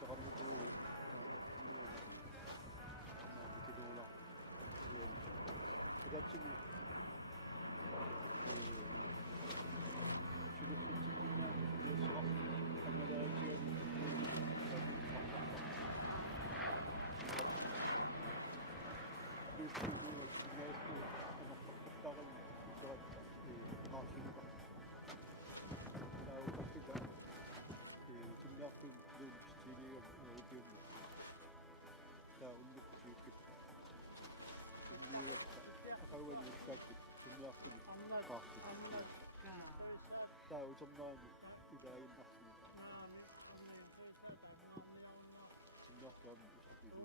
takamito tinulak yun idatsing şunu sıkak kanalacıya 그리고 중요했고 먹다가 제가 나왔으니까 나오고 그니까 중학교 스틸이 어디 자 운동 주입기 중요했다 아까워 이렇게 중학교 가스 자 오점만 이다이 났습니다 중학교 우리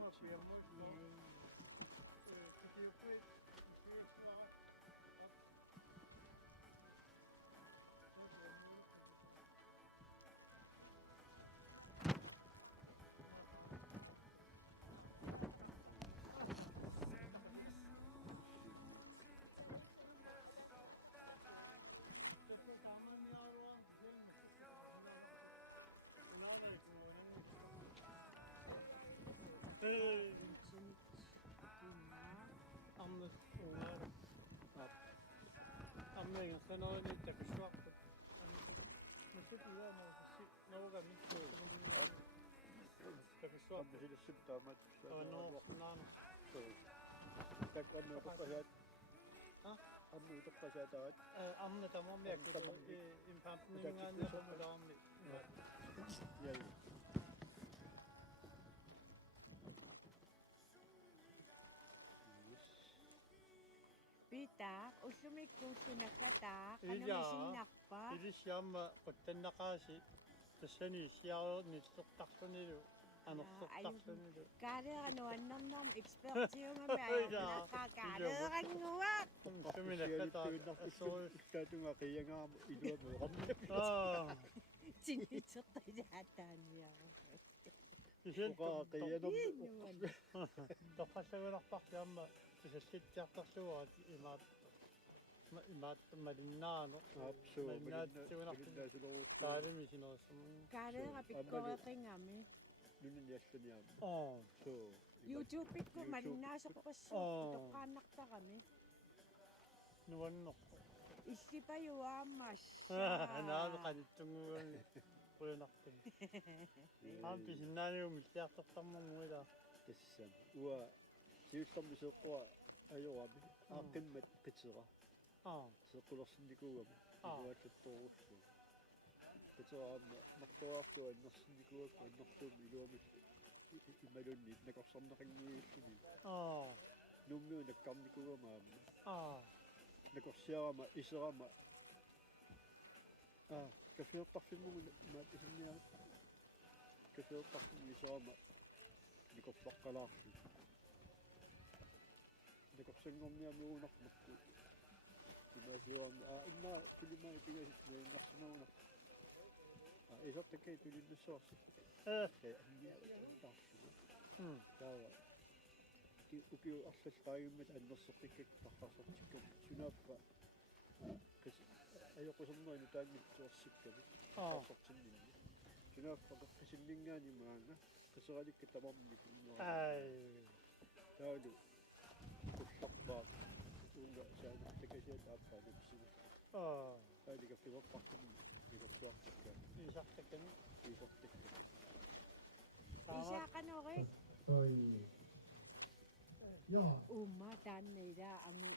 Ammeegen sanoin nyt, kun suokko. No se kyllä nouga mitään. Kun suokko. Amma sille symptoomat. No. Annu tokkasiat. Annu tokkasiat. Amme tämä on miekko. Impamppningen ja pommedaammi. Jäi. Pita, usumikkusunakata, kanumisinakpa. Ilis jamma qutannaqaasi tassani siaro nitsuqtarlunilu anersuqtarlunilu. Kareeranuannarnarm ekspertiungami nakakaaleeranguaq. Suminakata assuul Istatunga qiyangaam iluameeram. Sinitsertajaataaniaa. Uqa qiyanam. Toqqasagunarpaq jamma tisallittiartarluga imaat malinnaano Apsu. taalimi sinerussumu Kareera pikkoreqingami. Nunin yassuniam. So. YouTube pikku malinnaasaqoqassu toqqaannartaqami. nuannoq Issipajuaammas. naanu qanittunguuni qulunartun aampi sinnaanium illiartortarmarmuila Tassam. Ua siullermi seeqqua ajoami. Aaqimmat qitera. Seeqqulersinnikuugama. Iluallattoruussu. Qiteraamma martuaartu annersinnikuakku annertuumi iluamit imalunni nakorsarneqangiulluni. Nummiu nakkarnikuugamaamma. Nakorsiarama iserama. Kafiortarfimmugu maat isinniarat. Kafiortarfimmu iserama. Nikorpaqqalaarlu. Nikorsanngorniamuunarmakku. Imasiuarma inna tulimaa tigasit nainarsumauna. Isartakkai tulinnussarsi. Taava. Ukiu arlalqaagimmat annersertikkak tarqarsortikkak sunaappa. Qis ayoquserneri taannitsuarsikkami. Tarqarsortinninni. Sunaappa qisillingaani maanga. Qiseralikka tamarni kunnera. Taalu kullarpaa unga saanartakasiat aappaaluksima. Taalika filertarfimmi nikorsiartakka. isartakani Isartakka. Isaqanore. Oi. Ja. Umma tanneida angu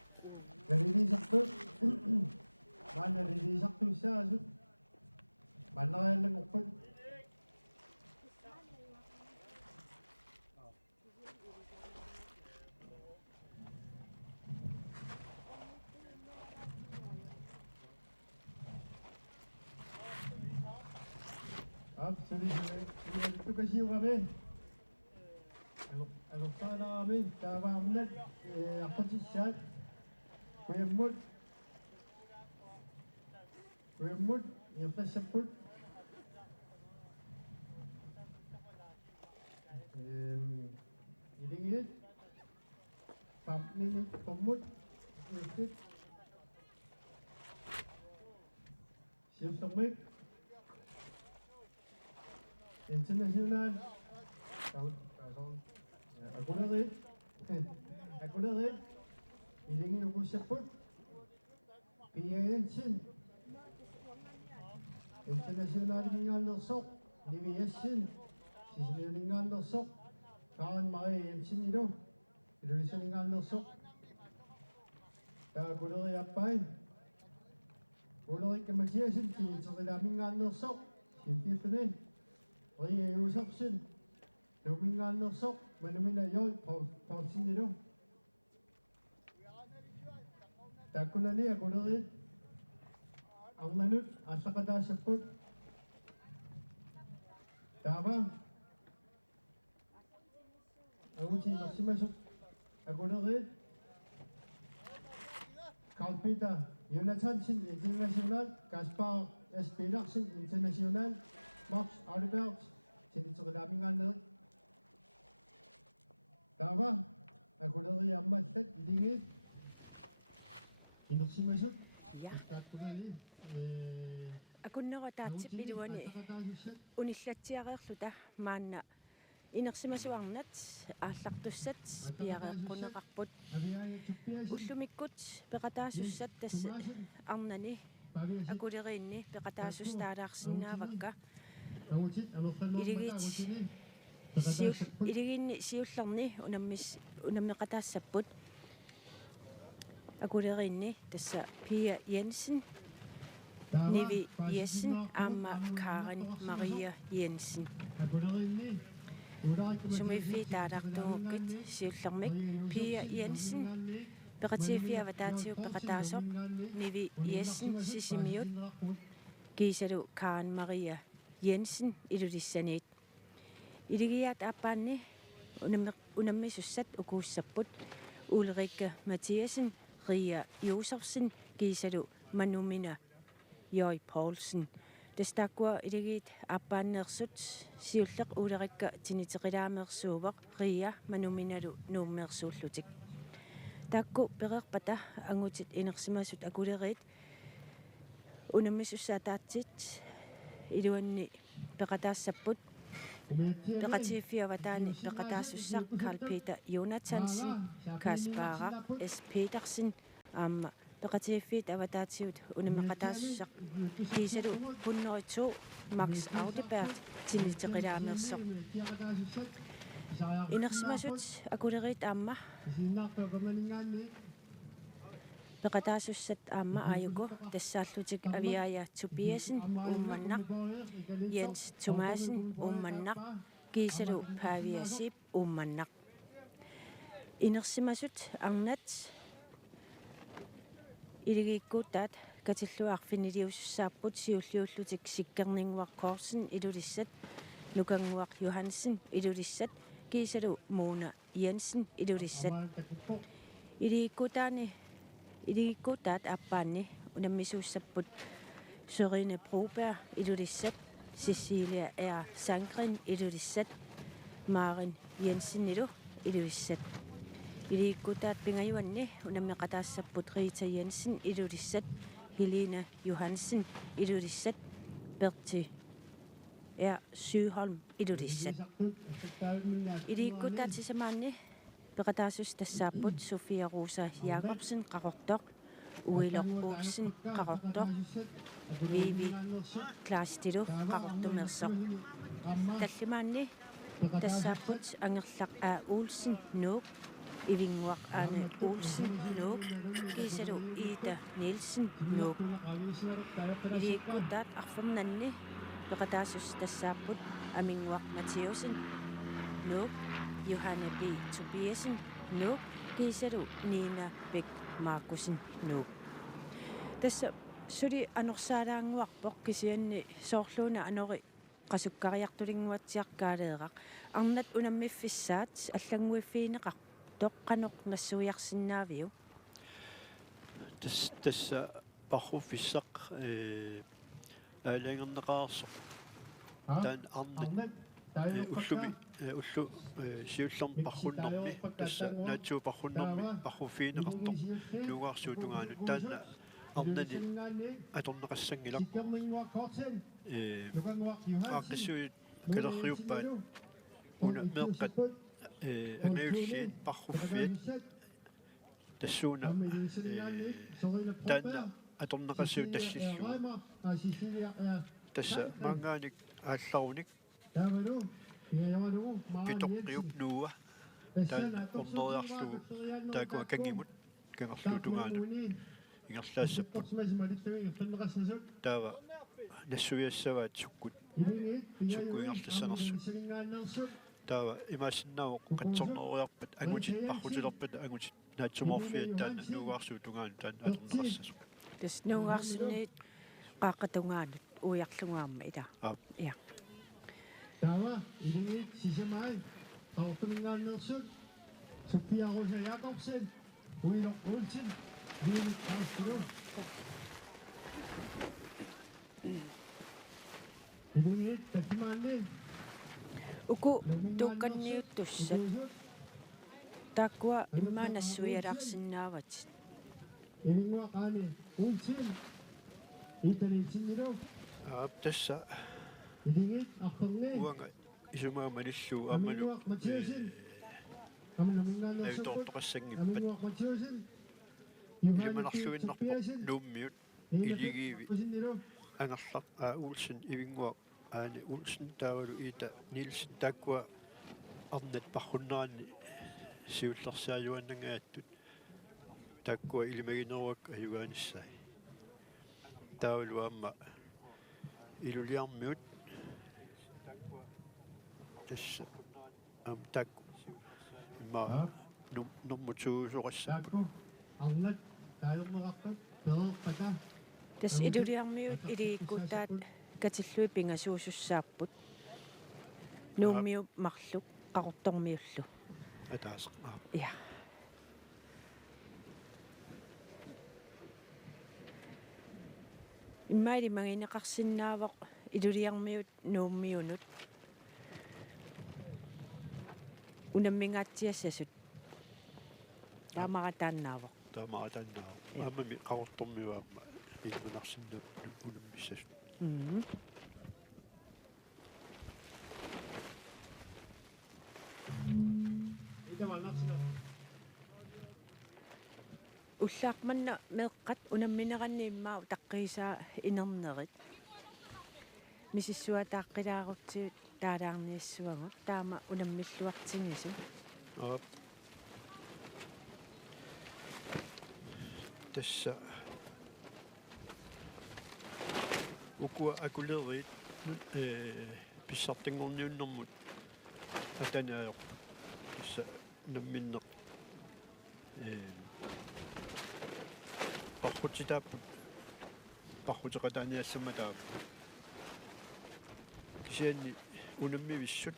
Ja. Akunnerataatip iluani unillatiareerluta maanna inersimasuarnat aallartussat piareeqquneqarput уллумиккут пеқатаасуссат тасса арнани акулериинни пеқатаасустаалаарсинаавакка илигит илигинни сиуллерни унаммеқатаассаппут акулериинни тасса Pia Jensen Nivi Jessen Amma Karen Maria Jensen Sumiffi taartartuukkit siullermik Pia Jensen peqatiiffiavataatiuk peqataasoq Nivi Jessen sisimiut kiisalu Karen Maria Jensen ilulissaniit iligiaat aappaanni unammissussat ukuussapput Ulrike Mathiasen Ria Josefsen kiisalu Manumina Joi Poulsen Testakkua iligit appaanneersut siulleq ulerikka tiniteqilaameersuuveq Ria manuminalu nuummeersuullutik takku pereerpata angutit inersimasut akuleriit unammissussaataatsit iluanni peqataassaput peqatiiffiavataani peqataassussaq Carl Peter Jonathansen Kaspara S Petersen amma peqatiiffiit avataatiut unammeqataassaq kiisalu 102 Max Audeberg tiniteqilaameersoq inersimasut akuleriit aamma peqataasusat aamma aayuku tassaallutik aviaja Tobiasen ummannaq Jens Thomasen ummannaq kiisalu Pavia Sip ummannaq inersimasut arnat iligikkuutaat katilluarfiniliussaapпут siulliullutik sikkerninguaq Korsen ilulissat nukanguaq Johansen ilulissat kiisalu Mona Jensen ilulissat iligikkuutaat aappaanni unammissuussapput Sørine Broberg ilulissat Cecilia R. Sangren ilulissat Maren Jensen ilulissat iligikkuutaat pingajuanni unammeqataassapпут Rita Jensen ilulissat Helena Johansen ilulissat Berti R. Sygholm ilulissat iligikkuutaat sisamaanni peqataasus tassaapput Sofia Rosa Jacobsen qaqortoq Uiloq Olsen qaqortoq Vivi Klaastilo qaqortumersoq tallimaanni tassaapput angerlaq A. Olsen nuuq ivinguaq Anne Olsen nuuq kiisalu Ida Nielsen nuuq iligikkuutaat arfernanni peqataasus tassaapput aminguaq Mathiasen nuuq Johanne B. Tobiasen nuuq kiisalu Nina Bæk Markusen nuuq tassa suli anorsaalaanguarpoq kisianni soorluuna anori qasukkariartulinguatsiarkaaleeraq arnat unammiffissaat аллангуиффиинеқар тоққанеқ нассуиарсиннаавиу тасса парруффиссақ аалангернеқарсоқ таан арнат уллуми уллу сиуллерм парруннэрми тасса наатсуу парруннэрми парруффиинеқартоқ нугаарсуутунгаанут таанна арнани аторнеқассангилақ ааққиссуит калерриуппаат уна меэққат ангауллиит парруффиат тассууна таанна аторнеқассуу таллиллуа тасса мангааник аалларуник питоққиуп нуа таанна орнериарлугу таакуа кангимут кангерлуутунгаану ингерлаассаппут таава нассуиассаваат суккут суккуингерлассанерсу таава имаасиннаавоқ қатсорнериарпат агутит паррутилерпат агутит наатсуморфиат таана нугаарсуутунгаану таана аторнеқассасу тас нугаарсинниит qaaqatungaanut uiarlungaamma ila ja tawa ilini sisamai qaortumingaannersut Sofia Rosa Jacobsen Uiloq Olsen Vivi Klaastilo ilini tattimaanni uku tuukkanniuttussat taakua immaanassuialaarsinnaavati Ilingua qaani uutsin italiitsinnilu Tassa ilingit artorni uanga isumaamanissu aamalu aminguaq matiusin amingaannersupput ayutortoqassangippat aminguaq matiusin ilumanarluinnarpo nuummiut iligiivi angerlaq Ulsen ivinguaq aani Ulsen taavalu iita Nielsen taakkua arnat parrunnerani siullersaayuannangaattut taakkua ilimagineruak ayugaanissai taavalu aamma iluliarmiut tassa taakku imma normutsuusoqassaput taakku arnat taayernerarpat pereerpata tas iluliarmiut iliikkuttaat katillui pingasuusussaarput nuummiu marluk qaqortormiullu ataasaq ja immaili mangineqarsinnaavoq iluliarmiut nuummiunut unammingaatiassasut taamaqataannaavoq taamaqataannaa aamami qaqortormiuaamma ilumanarsinnap unummissasut itamalnarsina уллаақманна меэққат унамминеранни иммаа таққииsaa инернерит мисиссуа тааққилаарутсиут таалаарниассуагут таама унаммиллуартингису тасса укуа акулерит писсартингорниуннэрмут атанааяқ тасса намминнеқ пархутитааппут пархутеқатааниассаматаап кисианни унаммивиссут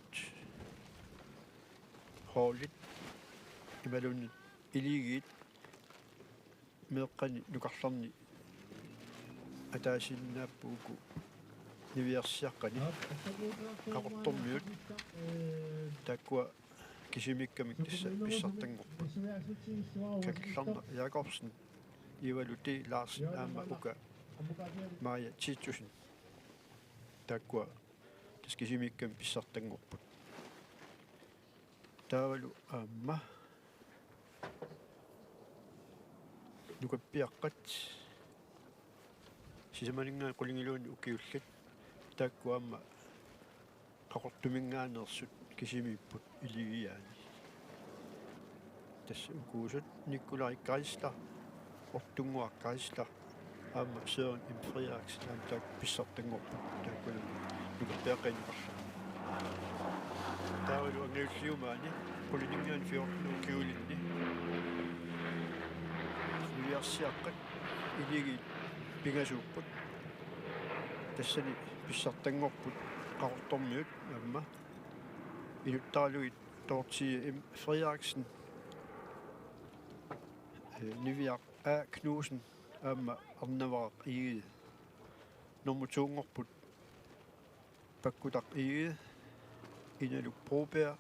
хоолит ималунни илигиит меэққани нукарларни атаасиннааппууку нивиарсиаққани қақортормиут тааккуа кисимиккамик тасса писсартангорпут какилларна Jakobsen Ивалути Ларсен аама ука Мария Чичусин тааккуа таскисимиккам писсартангорпут таавалу аама нукаппиаққат сисамалингаа қулингилууни укиуллат тааккуаама қақортумингаанерсут кисимиппут илигияани тасса укуусут никкулариккаисла ортунгуаққаисла аама Søren M. Frederiksen таак писсартангорпут тааккуна нукаппиаққаниқарла таавалу ангиуллиумаани қулинингаан фиортну киулинни нивиарсиаққат илиги пигасууппут тассани писсартангорпут қақортормиут аама илуттаралуит Dorthe M. Frederiksen Niviaq A. Knudsen aama arnavaq igid normutungorput pakkutaq igid inaluk Broberg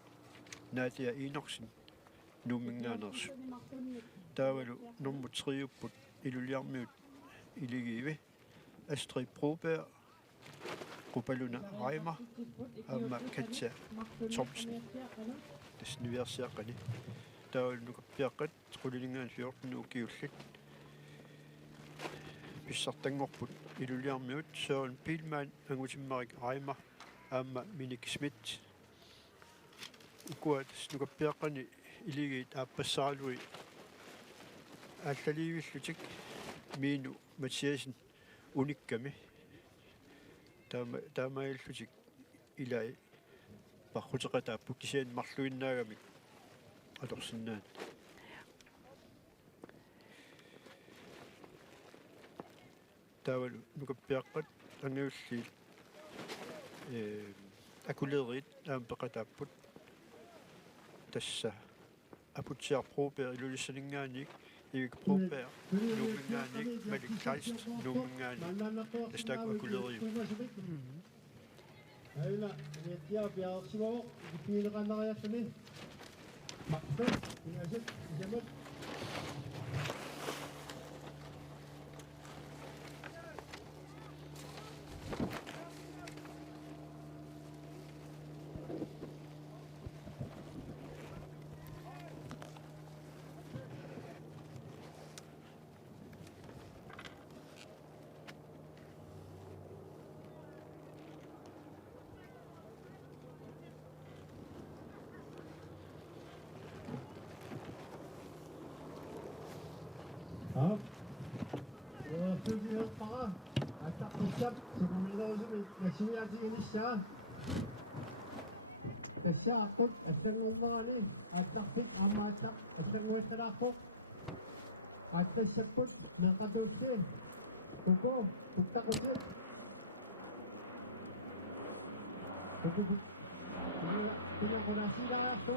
Nadia Enoksen numingaaners taavalu normuttriupput iluliarmiut iligiivi Astrid Broberg Rupaluna Reimer aama Katja Thomsen tasniviarsiaqqani taavalu nukappiaqqat qulilingaan 14 ukiullat pissartangorput iluliarmiut Søren Pilman angutimmarik Reimer aama Minik Schmidt ukuat nukappiaqqani iligit aappassaarlui ааллаливиллутик мину Матиасен уникками таамаиллутик илай пархутеқатааппу кисиан марлуиннаагамик алорсиннаат таавалу нукаппиаққат ангиулли акулерит аампеқатааппут тасса апутсиар Broberg илулиссанингаанник ивик Broberg нумингаанник Malik Kleist нумингаанник тастаак акулериу Aina, niettia piarsimo, piileqannariassami. Makpet, inasip, isamot. Up. Susunod pa ka. At takot sa pumilaw sa nasinyasin ini siya. Kasi akot at nangunga ni. At takot ang matak at nangunga ako. At nasapot nakadulse. Tuko, tuktakot siya. Tuko, tingnan ko na sila ako.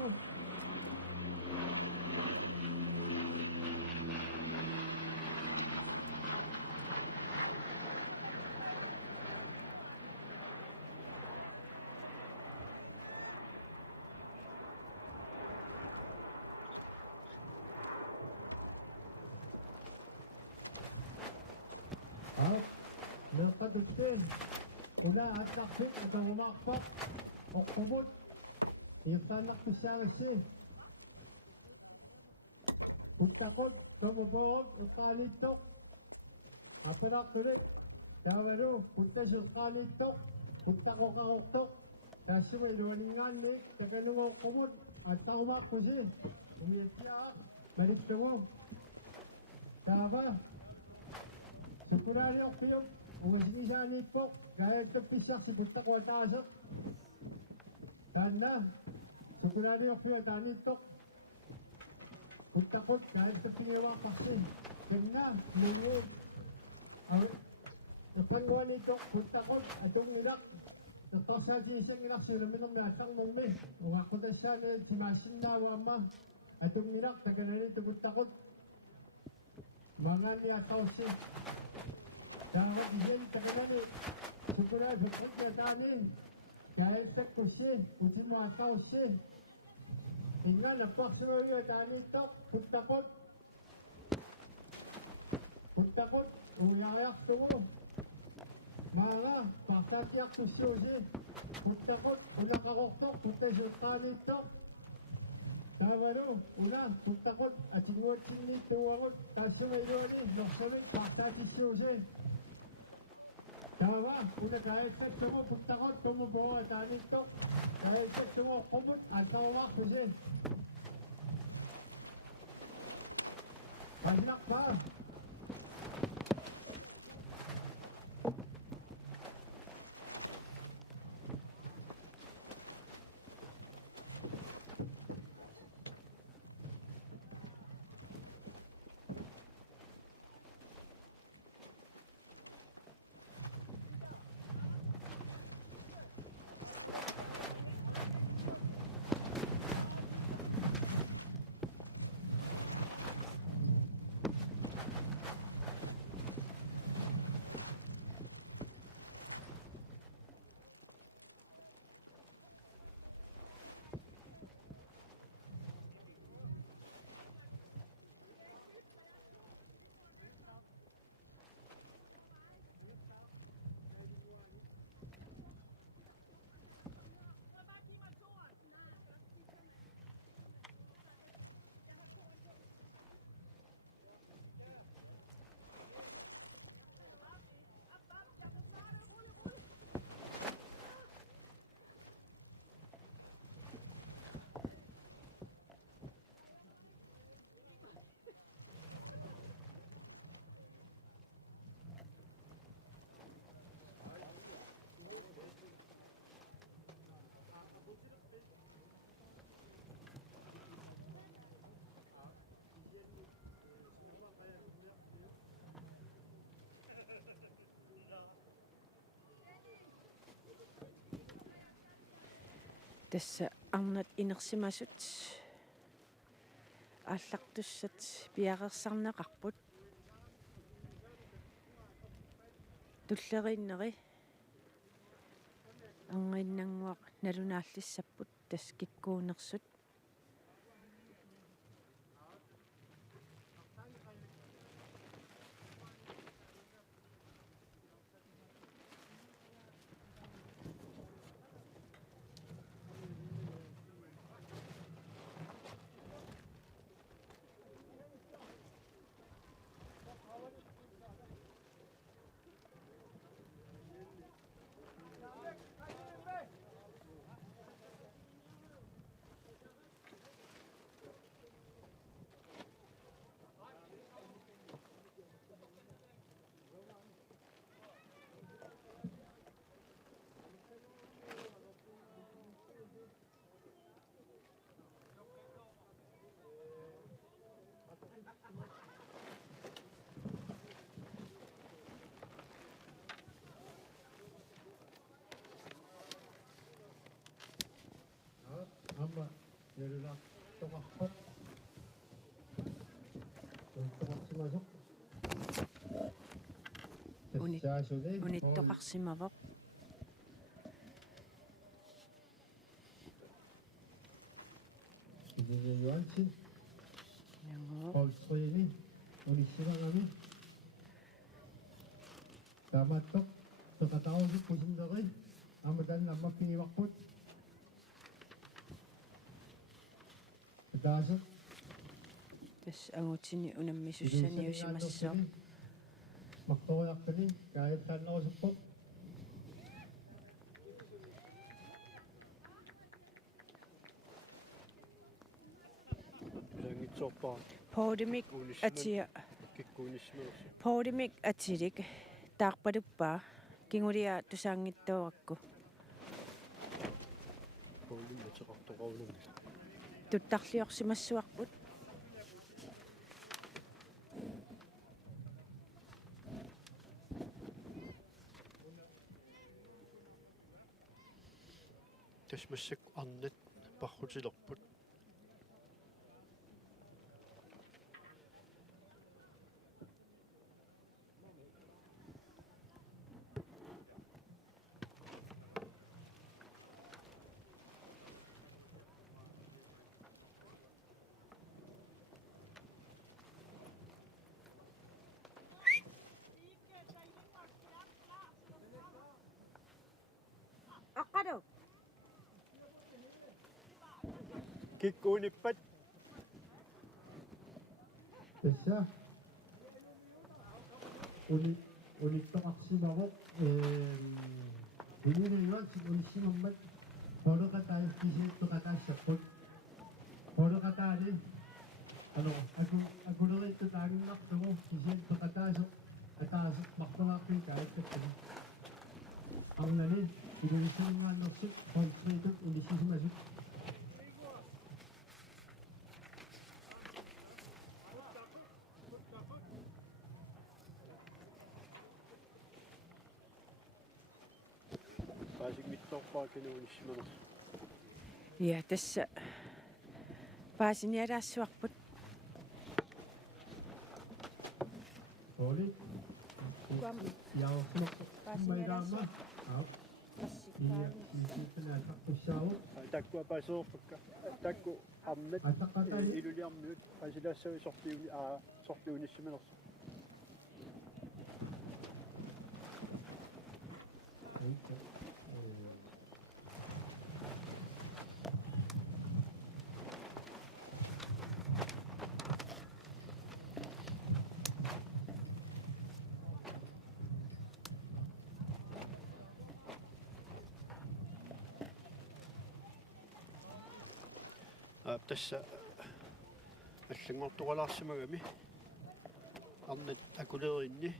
Napadugsin. Una at taksit at ang umakpak. O kumot. Yung tanak ko siya kasi. Putakot. Tumubog. Yung kanitok. Apanak tulit. Tawaro. Punta siya kanitok. Putakok ang oktok. Kasi may luwaningan ni. Taganong o kumot. At ang umakpo siya. Umiyat siya. Balik ka mo. Tama. Sigurado yung piyong. Umasingisanit po, kaya ito pisak si Pusta ko atasok. Tanda, sigurado yung piyo, tanit po. Putakot, kaya ito piniwa kasi. Kaya mungod. Napangawa nito, putakot, atong nilak. Napasagi isang nilak, sila minong natang mong may. Kung ako na siya, si Masin na wama. Atong nilak, taga na nito putakot. Mga niya tao siya. Dahil iyan tagamani, sigurado sa pagkatanin, kahit sa kusin, kusin mo ataw sin. Tingnan, napaksuno yun, tani ito, putakot. Putakot, uyayak ito mo. Mga, pakatyak kusyo sin. Putakot, ulang kakoktok, putasyo tani ito. Tawaro, ulang, putakot, at singot sinito wangot, tasyo may doon eh, noksulit, paktasyo sin. Tawa, una kahit sa mo, putakot, tumubuha, tanit to. Kahit sa mo, kumot, at tawa ko siya. Pagnak pa. Tässä arnat inersimasut ааллартуссат пиақерсарнеқарпут туллериннери ангиннангуақ налунааллиссаппут тас киккуунерсут 내려라 또각컷 또각심하죠 자쇼네 унитtoqarsimavoq 이제 요한친 yango 벌써이니 우리 시방함이 다마떡 또가다오지 보신다고 아무단 남마핑이 막붙 다섯 tas angutini unammisusaniusimassoo 막도약더니 가입단 넣어서 Sangitsorpaa poorimik atia kikkuunissimерсу. poorimik atilik taarpaluppaa kingulia tusaangittuurakku Koulun mateqartoqaunarni. tuttarliorsimassuarput Tasmassak arnat parrutilerput. aqalu Kikkuunippat 됐어 우리 또 학습하고 우리는 이런 우리 시험만 보러 갔다 기술 또 갔다 시작했고 보러 갔다 하니 아구를 또 다른 막 두고 기술 또 갔다 해서 막 돌아가니까 했거든 아무나니 이런 시험만 없이 본체도 우리 시험에서 Paasikmitsorpaa kinuunissimерсу. ja tassa paasinialaassuarput 머리 kuam 야오스먹고 마이다마 아우 passikkaani 이시트나 탁구샤오 Takkua paasoorpakka. Takku arnat 아타카타니 iluliarmiut pasilassagi sortiunissimерсу. Tässä аллангортуqalaarsimagami арнат акулееринни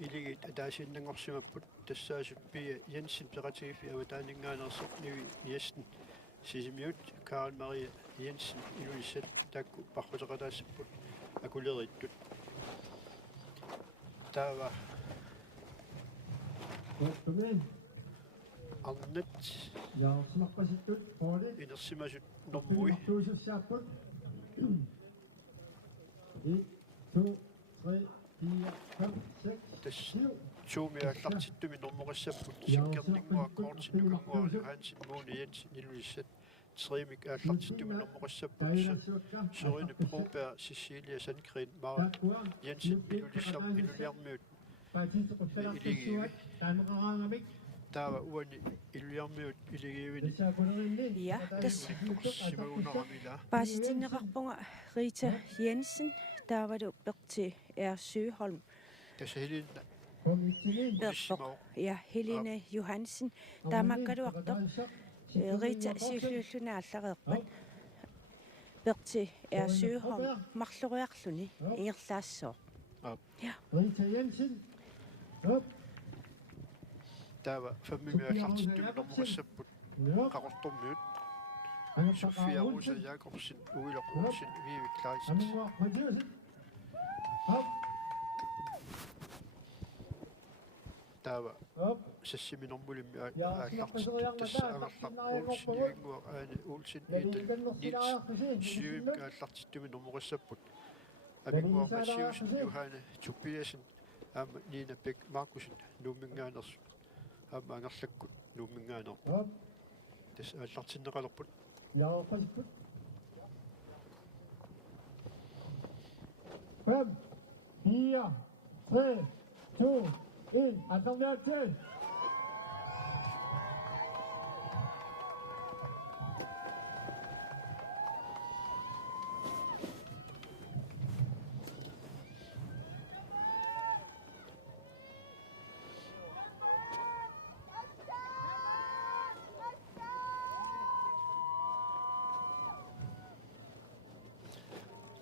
иligit атаасииннангорсимаппут тассаасуппия Jensen пеқатигифи аватаанингааnerсоқ ниви ястен сисимиут Карл Мария Jensen илулиссат таакку паррутеқатаассаппут акулеериттут таава 그러면 арнат 야오스먹고싶듯 머리 инерсимасут 너무이 нормуи 막도시시아뿐 1, 2, 3, 4, 5, 6, тас 7 суумиаллартиттуми нормоқассаппут сиккернингуа коортиннукангуа Johansen Mone Jensen илулиссат тримик ааллартиттуми нормоқассаппут 다이라스가 Sørine Broberg, Cecilia Sandgren, Maren Jensen, illuliarmiut, 빠지스고스라스와 단가강함이 der var uani illuliarmiut iligiivini, ja tas simagunaramiila, paasitineqarpunga Rita Jensen taavalu perti er Søholm tässä Helena 범위치는 perpoq ja Helena Johansen tamakkaluartoq Rita siullullunaallarerpat perti er Søholm marluriarluni ingerlaassoo 의차 연신 업 der var familieallartittumi normaqassaput, 업 qaqortormiut, 아니 Sofia Rosa Jacobsen, Uiler Olsen, Vivi Kleist, 아무와 권지우신 업 der var 업 sassiminэрmulimi Ja, sinaqisurujarmata tassa aani uulsin syym kaallartittumi normorissaput amikuaqassiusin Juhana Tobiasen aama Nina Bæk Markusen nuummingaaners aama angerlakkut nuummingaaner Hop, tas aallartinneqalerput jaaqasput. 5, 4, 3, 2, 1. Attendez til.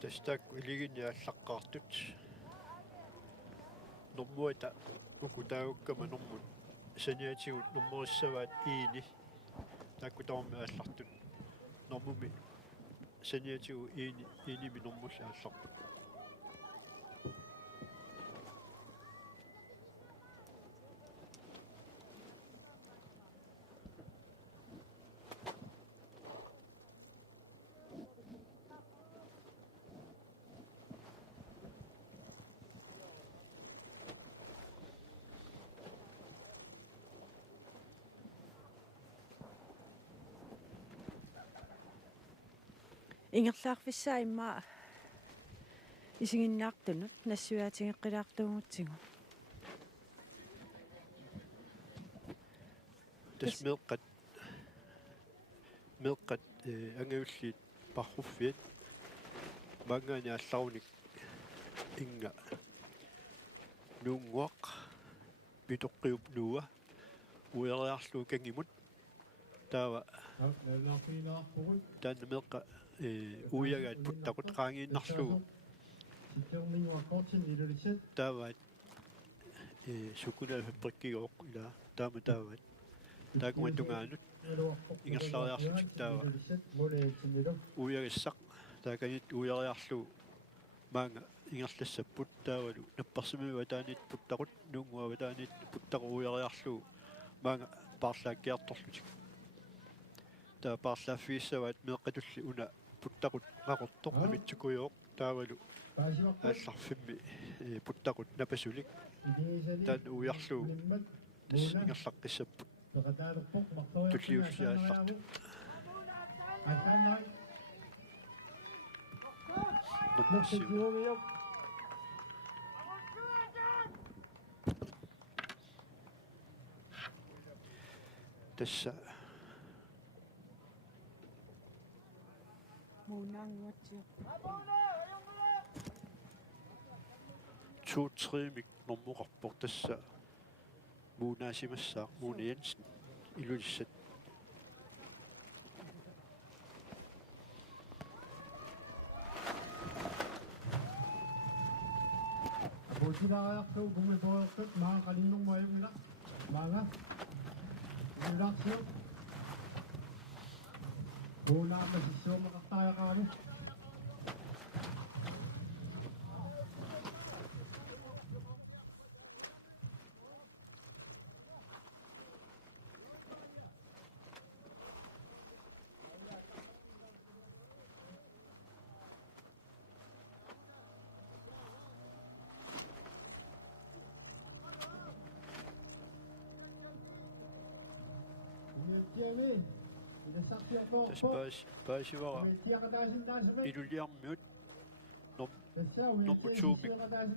tastak iliginniallaqqaartut normmuita ukutaagukkama normut saniatigut normorissavaat iini taakkutormi aallartut normumi saniatigu iinimi normulli aallarput Ingerlaarfissaa imma isiginnaartunut nassuaatigeqqilaartuunguttigu tas meqqat angaulliit parruffiat mangaani алларуник инга нунгуақ питоққиуп нуа уериарлуу кангимут таава таанна меққа уягаат путтақут qaangiinnarlugu тааваат сукунаа фабриккигооқ ила таама тааваат таакуматунгаанут ингерлариарлутик таава уягассақ тааканит уяриарлуу маанга ингерлассаппут таавалу напперсимиуа таанит путтақут нунгуава таанит путтақу уяриарлуу маанга паарлааккиарторлутик таа паарлааффииссаваат меэққатулли уна путтақут нақортоқ амитсукуйооқ таавалу аалларфимми путтақут напасулик таан уярлуу тас ингерлаққиссаппут туллиуллиаалларту номмассиу тасса muunaanguatsiuq 2-3 normmuqarpoq tassa muunaasimassaaq Muune Jensen ilulissat Abulsilaaqartu kumipoortut maa qalinnermuayumila maanga ilulaarsiu muunaaqasissuumaqartariaqaami tas paasivara ilulliarmiut normutsuumik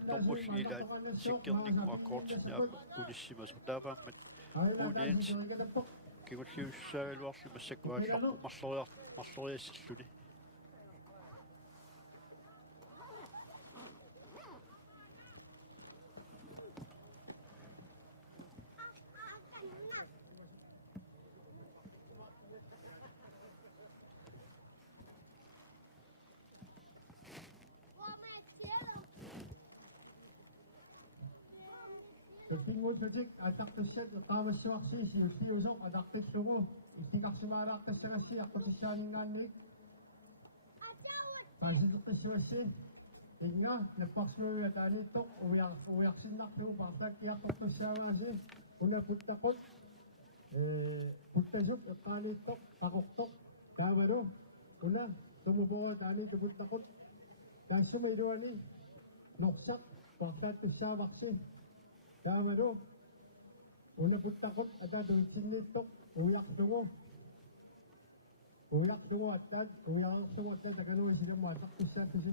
normulliilaat sikkernikmuakkoortinnaama ulissimasu taapaammat Muune Jensen kigulliussaaluarlu massakkuaallarpu marloriassilluni Tingut project ataktusset qaamassuarsi siulliusoq adartillugu istiqarsumaalaaqtassagassi aqqutissaaninngaannik paasiteqqissuassi inga napparsmuuga taaniittoq uiarsinnartugu paartaakkiaqtortussaavaasi una puttakot puttasuk iqqaaniittoq aquqtoq taamaru una tumupuqa taani tuputtakot taassuma iluani norsaq partaattussaavaqsi taamaru una puttakot ataatuutsinniittoq uyartugu attaat uyareersugu attaat takanui silammu ataqtussaappisu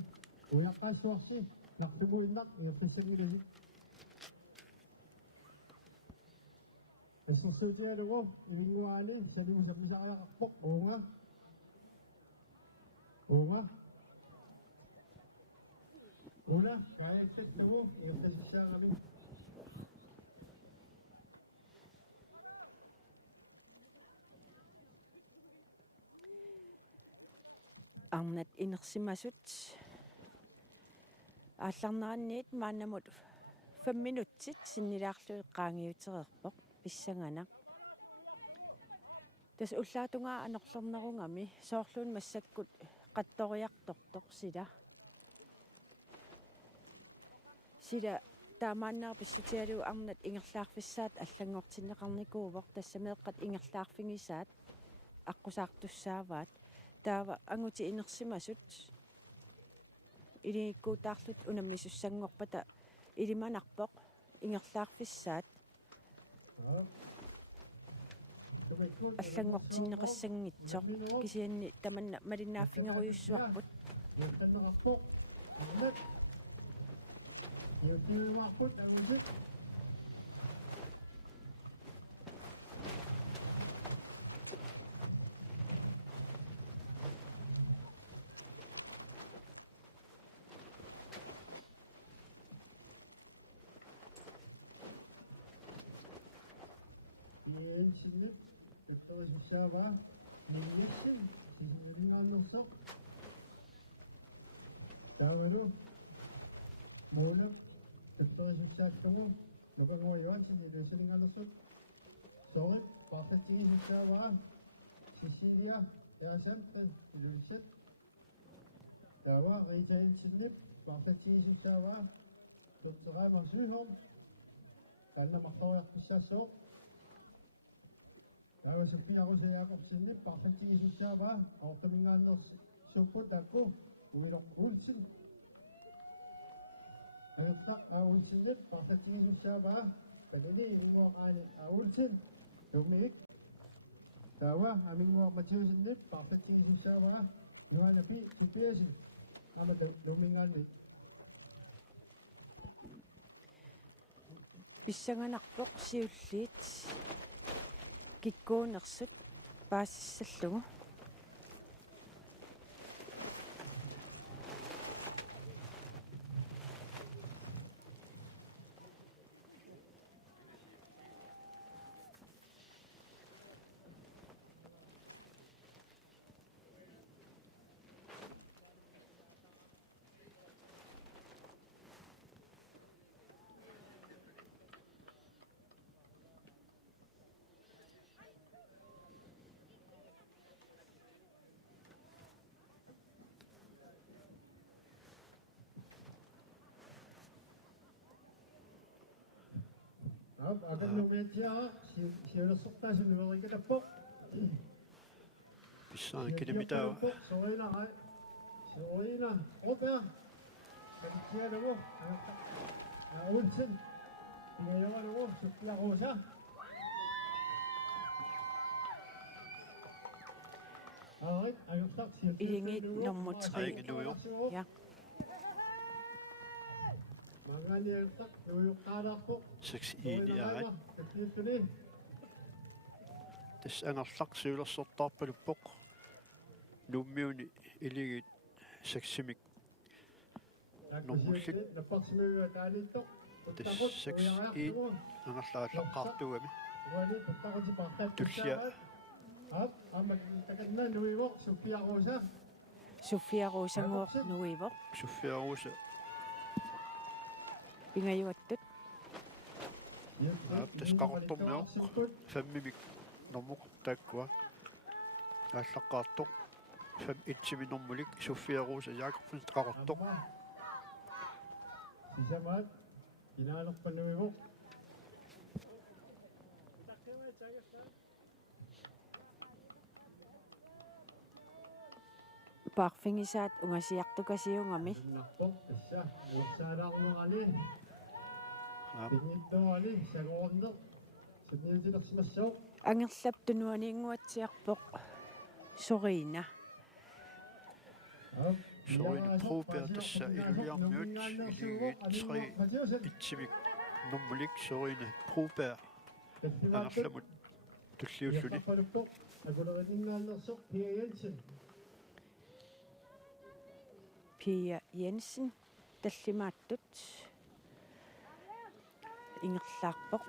uyaqqaassuarsi nartugu innaq iirtussangilasi Assersuutialugu ivinguaani salimu sappisaqalaqarpoq uunga una kaayattattagu iirtasissaaqami арнат инерсимасут аалларнаранниит мааннамут 5 минутсит синнилаарлу эққаангиутерерпоқ писсангана тас уллаатунгаа анерлернерунгами соорлуун массаккут қатториартортоқ сила таамааннаа писсутиалу арнат ингерлаарфиссаат аллангортиннеқарникуувоқ тассамеэққат ингерлаарфигисаат аққусаартуссааваат таава ангути инерсимасут илииккуутаарлут унаммисуссангорпата илиманарпоқ ингерлаарфиссаат аллангортиннеқассангитсоқ кисианни таманна малинааффингеруйуссуарпут Tanneqarpoq arnat yuutiuarput agusik sinip tattorisissaava nillissin sisinulinaannersoq taavalu muulak tattorisissaakkagu nukanguayuan sinilusiningalersuq sorit partatsigisissaavaa sissilia erasamtan ilussat taava riitain sinip partatsigisissaavaa tutteqaamarsuihom kannamartoriarpissaassooq taava suppiarusayaaqorsinni partatsigisissaavaa aortamingaannersuuppu takku uiloqquulsin anertaq aulsinnip partatsigisissaavaa palini inguaqaani aulsin tummik taava aminguaqmatiusinnip partatsigisissaavaa nuanapi suppiasin ama lummingaanni писсанганарпоқ сиуллиит киккуунерсут паассаллугу adannumiatiaa siulersortaasinuerigalappoq Pissaan kilometer. Sorina opea kantialugu aulsin ingayalugu suppiaruusa aarit ajortaq илингиит нормутри я manganiajortaq nuujuqqaalaarpoq 6-1 takiittuni tas anerlaq siulersortaarpaluppoq nummiuni iligit 6-mik normullik napparsinuiga taaliittoq tas 6-1 anerlaallaqaartugami tullia takanna nuivoq suppiaruusa суффиаруусангуоқ нуивоқ suffiaruusa пингаюаттут tas qaqortormiuq 5-mik normuk taakkua ааллаққаартоқ 5-1 нормулик suffiaruusa яакорпун qaqortoq сисамаат инaalерпаннуивоқ Parfingisaat ungasiartukasiungami. Nakpok, isa. Uksarang mga ali. Ja. Tingito ali, sagondo. Sudnilsinak simasok. Angerlap tunuaniinguatsiarpoq soriina. Sorin Prober tassa iluliarmiut iligit 3 itsimik nummulik Sorin Prober angerlamut tulliulluni Agulerinngaallersoq Pia Jensen. Pia Jensen tallimaattut ingerlaarpoq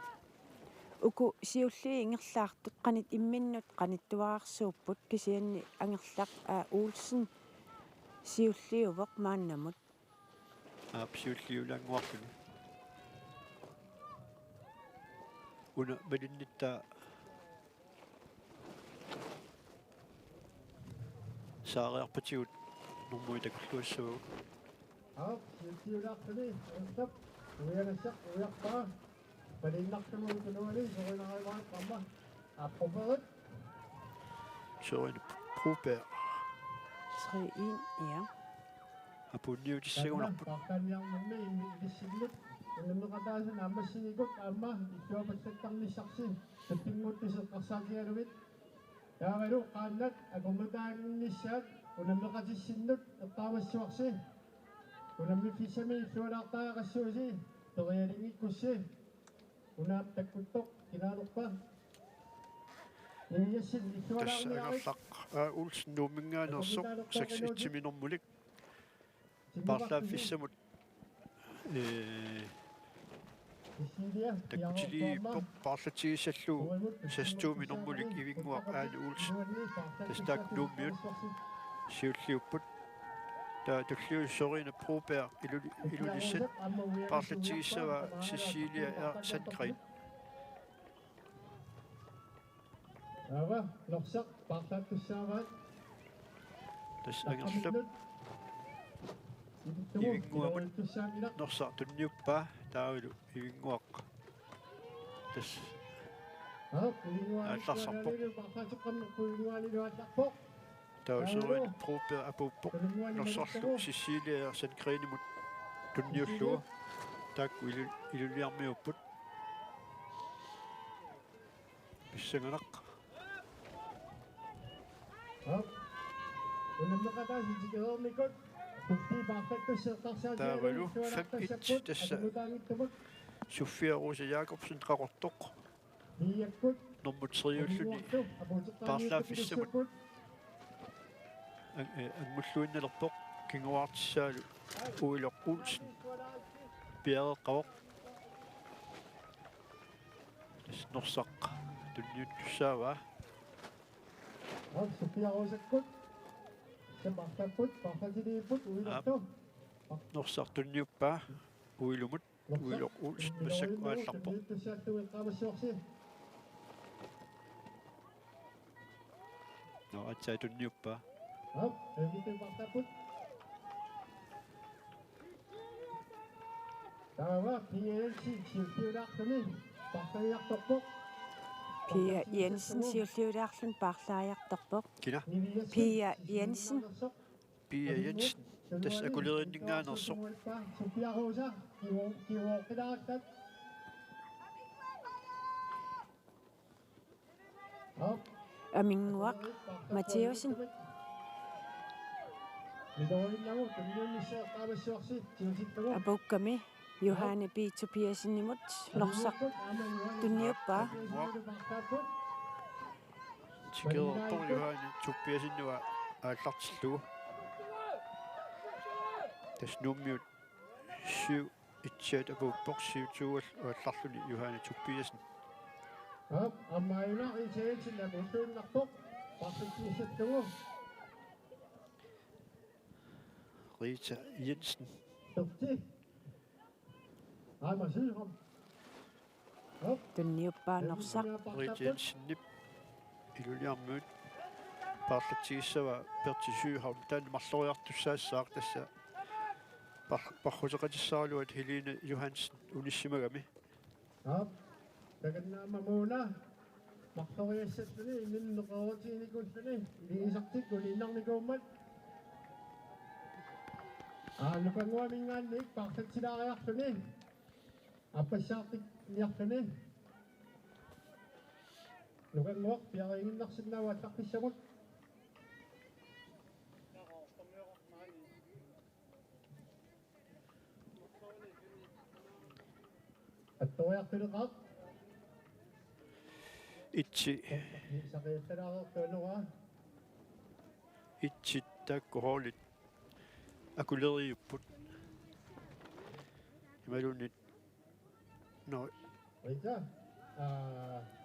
uku siulli ingerlaartut qanit imminnut qanittuarsuupput kisianni angerlaq Olsen siulliuvoq maannamut apsiulliulanguarluni una malinnitta saarearpatigut nummuitakulluassuu Siulsiulaartuni, ustap. Uyanasaq, uyaqpaa. Palinnartamun kunuali, sorinaqaivaat qamma. Appoperit. Sorin Prober 3-1 ja apunniutissagunarput Pakkanniarnummi ilissillut. Unammeqataasan ammassinikut amma ikkuapattattarnissarsi. Tappinguuttiseqqarsaatialuvit. Taavalu qaannat akummataaginnissaat unammeqatissinnut eqqaamassuarsi. Unammiffissami sualaartaaqassuusi torialingikkussi. Unaap takkuttoq kinaanerpa. Niyassin tässä issualaarniarit. angerlaq Olsen nuuminngaanersoq 6 itsiminormulik parlaaffissamut takkutiliippoq parlatigisalluu sastuuminormulik ivinguaq aani Olsen tastaak nuummiut siulliupput tulliu Sorina Prober ilulissat parlatigissava Cecilia Sandgren Ava, lorsaq partaattussaavaat. tas angerlap ivinguamun norsartunniuppaa taavilu ivinguaq tas алларсарпоқ таусерин Prober апуппоқ норсарлу Cecilia Sandgrenimut tunniullugu taakku ilulliarmiupput pissanganaq taavalu 5-1 tassa Sofia Rosa Jacobsen qaqortoq nummer 3-ulluni parlaaffissamut angulluinnalerpoq kinguartissaalu uiloq Olsen piareqqavoq tas norsaq tunniuttussaava Sofia Rosakkut. Separtapput, partatiliipput uilertu. norsartunniuppaa uilumut uiloq Olsen massakkuaallarpoq Tussaattuiqqaamassuarsi. no atsatunniuppaa Evitin partapput. Taava PLC siulliulaartuni partaliartorpoq. Pia Jensen siulliulaarlun parlaajartorpoq kina Pia Jensen Pia Jensen tas akulerinninngaanersoq Sofia Rosa kiuoqqilaartat. aminguaq Mattheusen Midorinngamu tunniunnisseeqqaamassuarsi siusittagu. apukkami Johanne B. Tobiasenimut norsaq tunniuppaa тикерерпор юхаани туппиасиннуа ааллартиллугу таснууммиут сиу итсиат апуппоқ сиутсугал аалларлуни юхаани туппиасин аммаина исеетсинна мутууннарпоқ партиссаттугу. Rita Jensen Tukti. Sylholm. tunniuppaa norsaq Rita Jensen nip ilulliarmuut parlatigisava Pertti Sylholm taan mарлориартуссаассаақ тасса пархусеқатиссааралуат Helene Johansen унисsimagami Tagannaamamuuna. Maqtoriassatuni minneqorutiinikulluni liisartikku linnarnikuummat. Lupangwa mingan ni paksa sila kaya suni. Apa syaktik niyak suni. Lupangwa piya ingin naksin na watak pisyamot. At tuwayak pinakak. Itsi Sakit pinakak tunuwa. itsiktaakkuhorlit akuleriupput imalunit no Aita.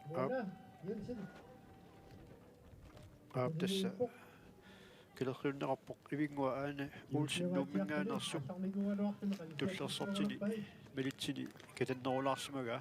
Muna. Yun sin. tassa kilerriunneqarpoq ivingua aana uulsinnuummingaanерsup tullersortini malitsini katannerulaarsimaga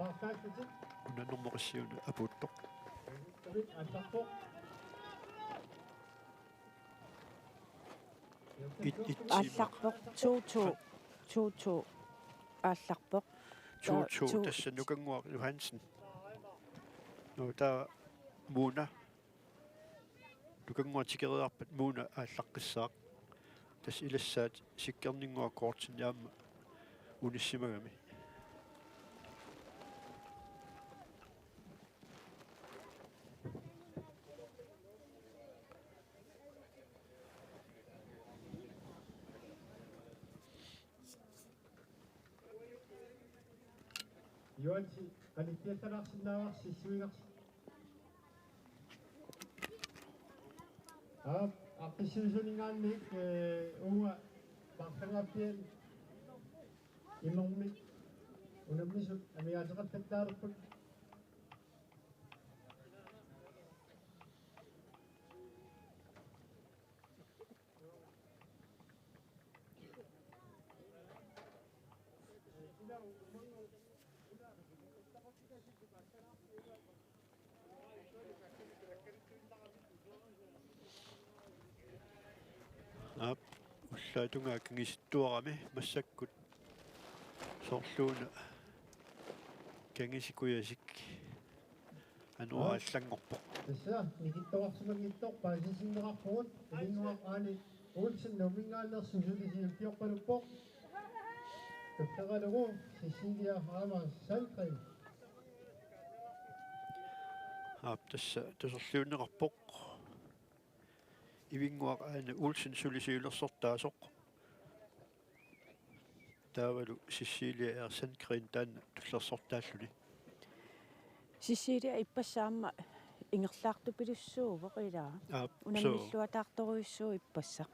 Paksa sin. unanermoqissiuna aputtoq Atakok. itsi аалларпоқ 2-2 аалларпоқ chu tassa nukanguaq Johansen no ta muuna nukanguatikeriarpat muuna ааllaqqissaaq tas ilassaat sikkerninguaq koortinniaamma unissimagami Yuan si kalikiatarak sinawak si siwingak. Ako susuningan ni uwa bakangapin imong mi unam ni su ami ajakat tektar pun уллаатунгаа кангиситуарами массаккут соорлууна кангисикуясик ануааллангорпоқ Tessa, nikitawak sa magitok, pasisin na kapot, ilinwak ani, ulsin na uminganak susuli si Iltiok Palupok. Kapsakan ako, si Silvia Hama, Salkay. tassa tasorluunneqarpoq ивингуақ аана улсин сулисиулерсортаасоқ таавалу сиссилия ерсан крин таанна туллерсортааллуни сисилиа иппассаама ингерлаарту пилуссуувоқ илаа унаммиллуатаарторуйссуу иппассақ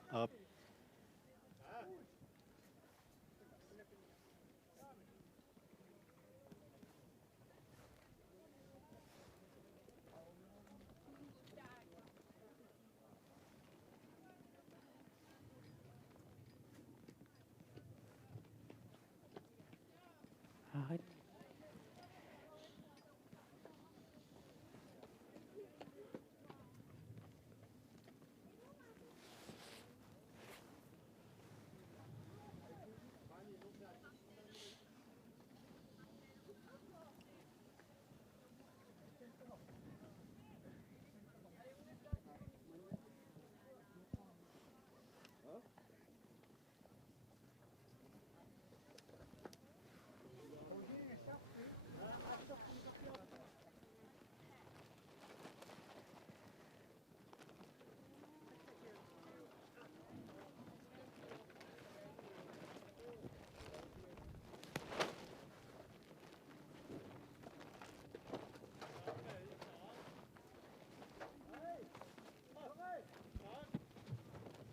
ааrit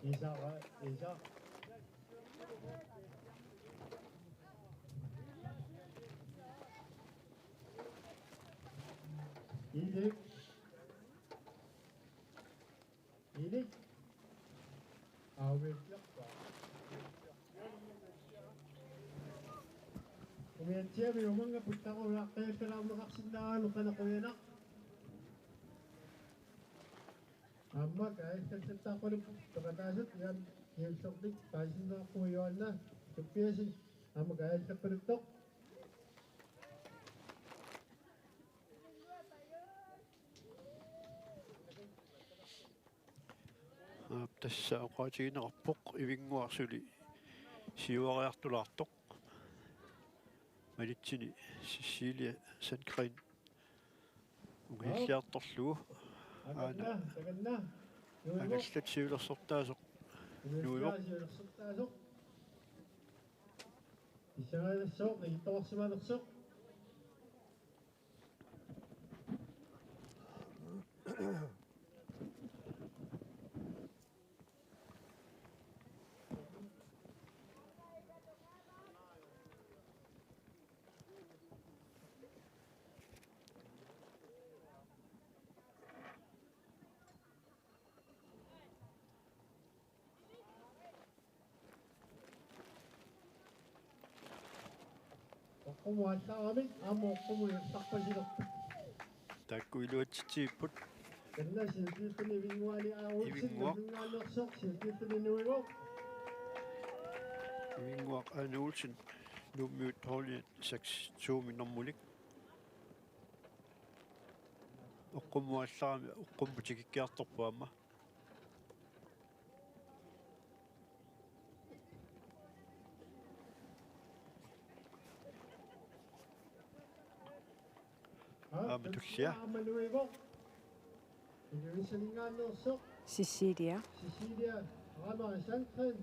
Isa ka, Isa. Ilik. Ilik. Awit lang pa. Kumiyan siya, may umang nga punta ko, kaya ka lang makaksindahan, ka na kuya nak. Amma kaayakkattaaqqunup toqataasut ian kiilsortik paasinneqquyoanna tuppiasin amma kaayakkappaluttoq Tässä oqaatigineqarpoq ivinguarsuli siuariartulaartoq malitsini Cecilia Sandgren ungilliartorlugu aana taganna angallat siulersortaasoq nuivoq siulersortaasoq isaraillassoq iittorsimalersoq oqqumaallaaramik aama oqqumiussarpasilertu taakkuiluatsitiipput kanna silkiittuni ivinguani aaruutsin Ivinguaq. ivingaallorsoq silkiittuni nuigoq ivinguaq Aane Olsen nummiut Holly 6 nummulik oqqumuallarami oqqumputikikkiartorpuamma Aama tullia aama nuigoq iluissalingaallorsoq Cecilia. Cecilia Ramar Sandgren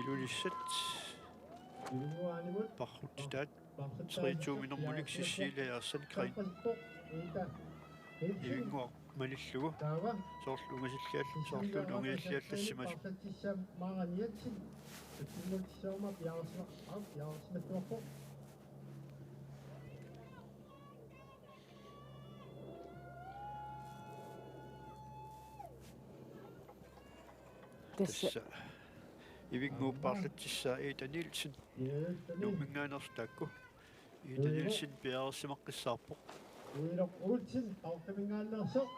ilulissat ivinguanimut parrutitaat 23 nummulik Cecilia Sandgren ivinguaq malillugu taava soorlungasillaallu soorlunungiillallassimas partatsissam maaganiatsin tuttimultissooma piarsmattuarpoq Tässä tassa ivinguuppaarlatissaa Ida Nielsen nummingaanерtaakku Ida Nielsen piaarsimaqqissаарpoq uiloq uutsin qaortamingaallерsoq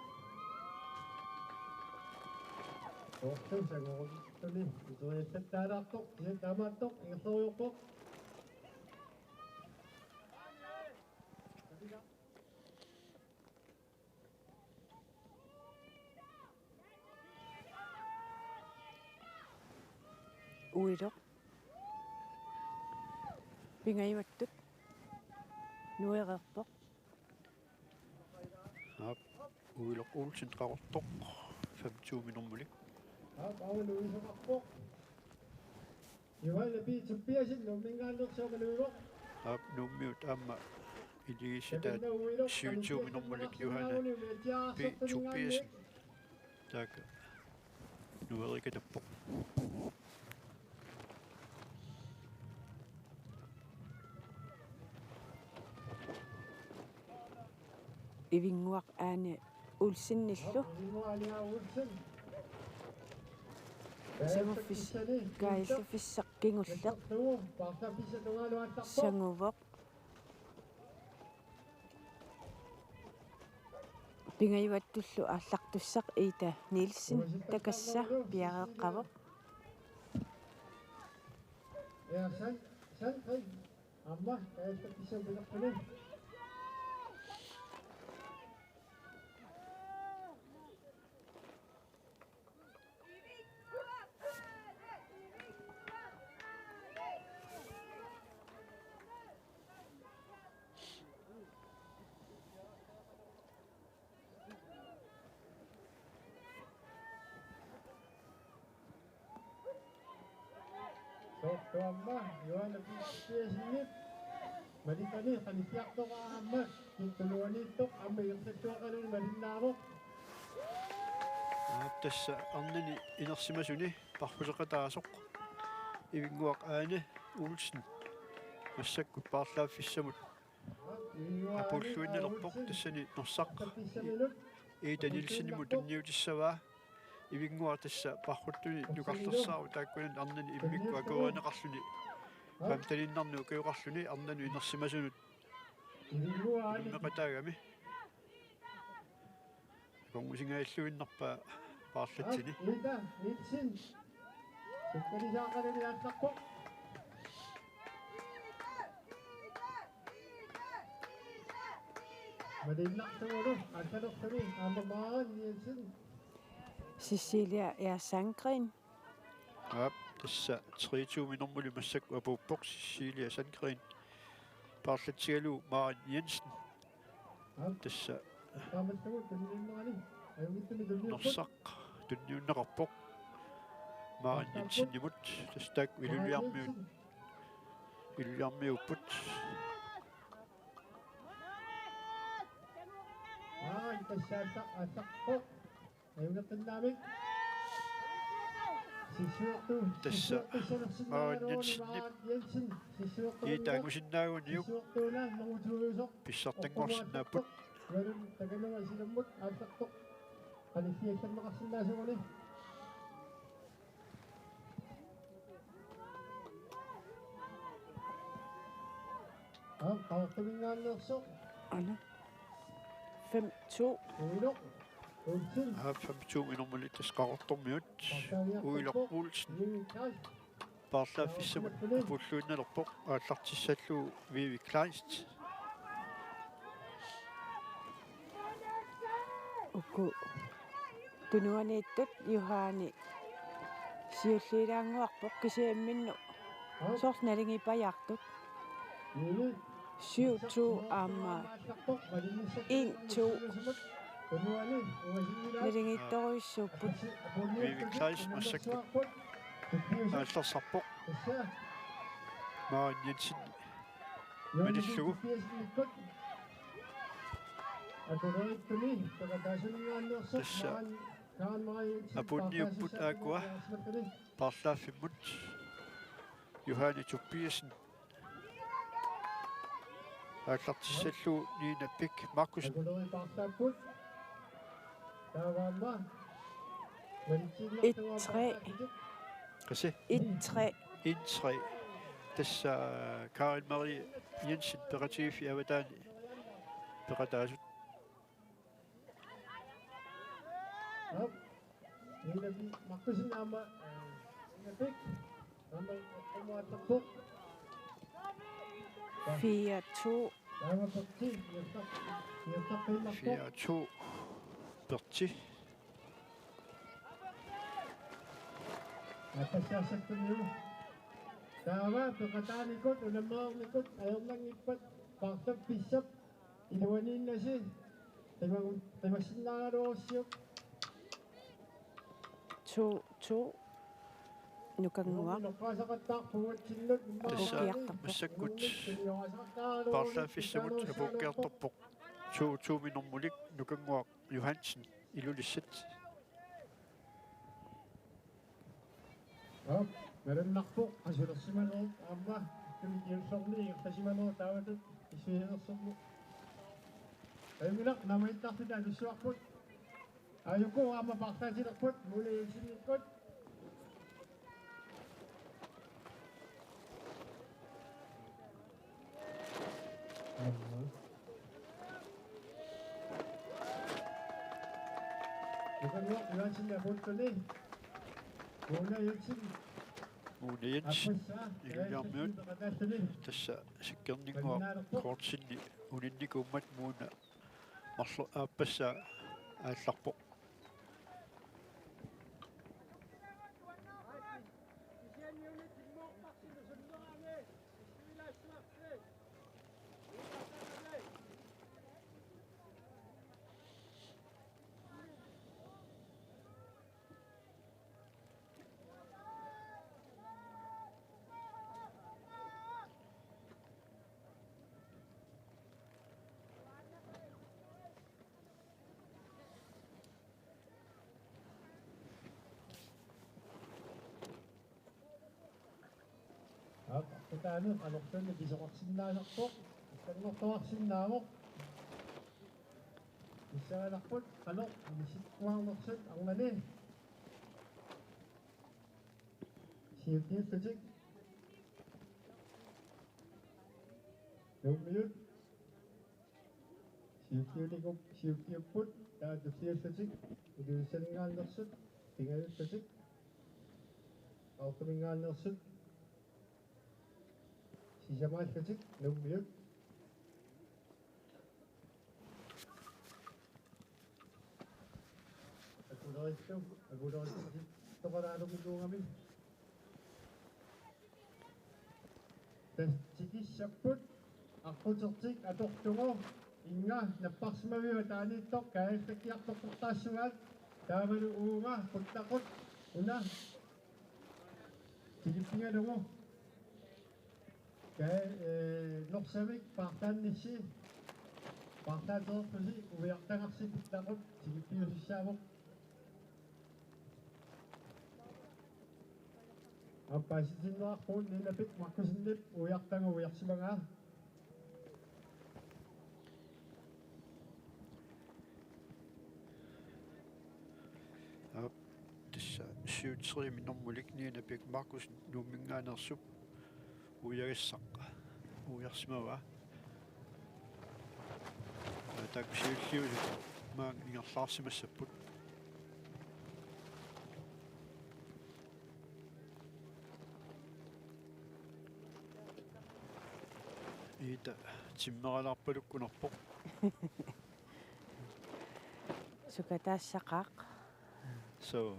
ortum sagorutuni ituiattattaalaartoq taamaattoq ingerloriorpoq uiloq pingaivattut nuereerpoq uiloq Olsen qaqortoq 25 nummulik auluisoqarpoq Johanna Piitsuppiasin nummingaallorsoq nuigoq nummiut aamma iligissitaat 27 nummulik Johanna Piitsuppiasin taaka nuerikatappoq ivinguaq Aane Olsennillu kaillufissaqqingulleq sanguvoq pingaivattullu ааллартуссақ Ida Nielsen takassa piareeqqavoq Ja, Sandgren amma kaayakkapissapilertuni Tuamma Johanna Piitsuppiasinnik malipani qanissiartoqa aamma kittuluaniittoq amma irsattuaqaluni malinnaaroq tassa arnani inersimasuni parpuseqataasoq ivinguaq Aane Olsen массакку paarlaaffissamut апуллуиннелерпоқ тассани норсаққа Ida Nielsenimmu tunniutissavaa ивингуа тасса парруттуни нукарлерсаару тааккунан арнани иммикку акуанеқарлуни памталиннарну кеоқарлуни арнану инерсимасунут Ilinguaani. Naqataagami. Kongusingailluinnerpa paarlatsini. Ida, Nitsin. Sikkalisaaqalani aatlaqpo. Madillaqtamulu aattalertami aamamaan Nitsin. Cecilia er Sandgren. Ja, tassa 23 minutter massak apuuppoq Cecilia Sandgren. Paarlatsigalu Maren Jensen. Tassa Taamattamut tunniinnerani. Ayumittumi tunniupput. nersaq tunniunneqarpoq. Maren Jensen imut tastak iluliarmiupput. Tassaata aattaqpo. Ayunappannaamik. Sisuuqtu. Tassa Maren Jensen iitaagusinnaaguuniuk Sisuuqtuuna nangutuusoq. pissartanngorsinnaaput. Warun taganunga sinammut aattaqtoq. Qalissiassannaqarsinnaasuguni. Qaartumingaanneersoq. Anna. 5-2. Uiloq. Ulsin. 25 minutter tasqaqortormiut Uiler Olsen Julikas. paarlaafissamut apulluinnalerpoq aallartissallu Vivi Kleinst. Ukku tunuaniittut Juhani siulliiraanguarpoq kisiamminnu soornalingipajartut 7-2 aammaa 1-2 nalingittoruissuupput Vivi Kleinst massakkut aallersarpoq Maren Jensen manillugu Tassa apunniupput aakua paarlaafimmut Juhani Tobiasen aallartissallu Nina Bæk Markusen qase 1-3 1-3 tassa Karin Marie Jensen peratiifi avataani perataasut Markusen ama Nabik. Ama umuataqpoq. 4-2 Ama perti yattaqqiimmarpoq. 4-2 Berti Atassaassaktumiu. Taava peqataanikut ulammaarnikut ajornangippat paartap pissap iluaniinnasi timassinnaagaluorsiup 2-2 nukanguaq noqqaasaqattaarpugutsinnut tassa massakkut paarlaafissamut apuukkiartorpoq 2 minormulik nukanguaq Johansen ilulissat Merennarpoq asulersimanerup aamma iulsorni iqtasimaneru taavatut isuinersormu. Ayungilaq namaittartuta alussuarput. Ayuku aamma partaasilerput muuliyusinnikkut. Nukanguaq Johansen apuuttuni. Muuna yutsin Mune Jensen iluliarmiut tassa sikkerninguaq kortsinni uninnikuummat muuna marlu aappassa aallarpoq Taanu alortanni pisoqarsinnaaserpoq tanngortoarsinnaamoq issaalarput aloq misittuarnersut armani siuttiuttatik 2 minut Siukiunikuk siukiupput taatusiullutik uduussalingaannersut tingayullatik autumingaannersut sisamaallutik nummiut akulerissit toqalaalumilluungami tastikissapput аққутерtik аторtugu инга наппарсимавима таанитто кааллаккиарторторtaassугаат тааману уунга путтақут уна тигиппингалугу каа норсавик партааннисси партаатерпуси увиартангарси путтақут тигиппиусиссаавоқ аппааситиннеарпуун нинапит маркусиннип уиартангу уиарсимагаа Tissa 7-3 minormulik niinapik Markus nuumingaanersup uyagissaqa ujarsimava taaksiulliulut maang ingerlaarsimassapput ita timmeralaarpalukkunerpoq Sukataassaqaaq. so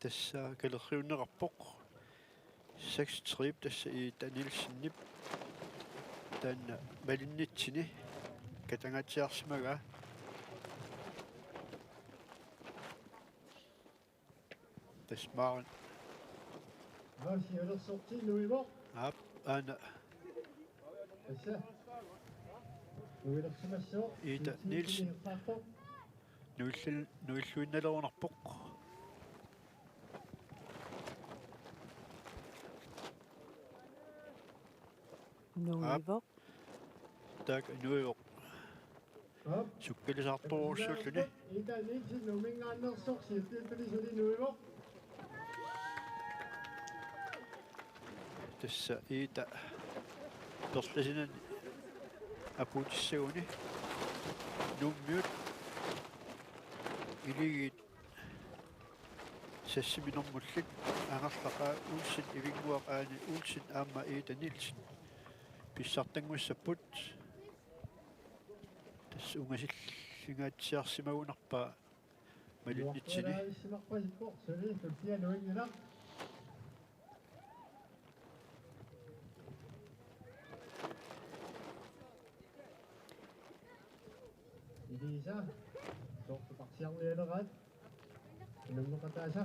tässä kalerriunnerarpoq 6-3 tässä i Danielsinnip taanna malinnitsini katangatsiarsimaga tasmaaran Siulersorti nuivoq aap aana assa nuilersimassoo Ita Nielsen. nuilluinnalerunarpoq Nuivoq. taak nuivoq sukkalisartoruussulluni Ita Nielsen numingaannersoq siukiullisuli nuivoq tässä ita perlasinan aputissaguni nummiut iligit sassiminermullik angerlaqaa uussin ivinguaqaani uussin aamma ita Nielsen pissartanguissapput tässä ungasillingaatiarsimagunarpaa malinnitsini Simarpasippoq suli sultia nuingilaq Ilisa soqtuqarsiarnialeraat nummuqataasa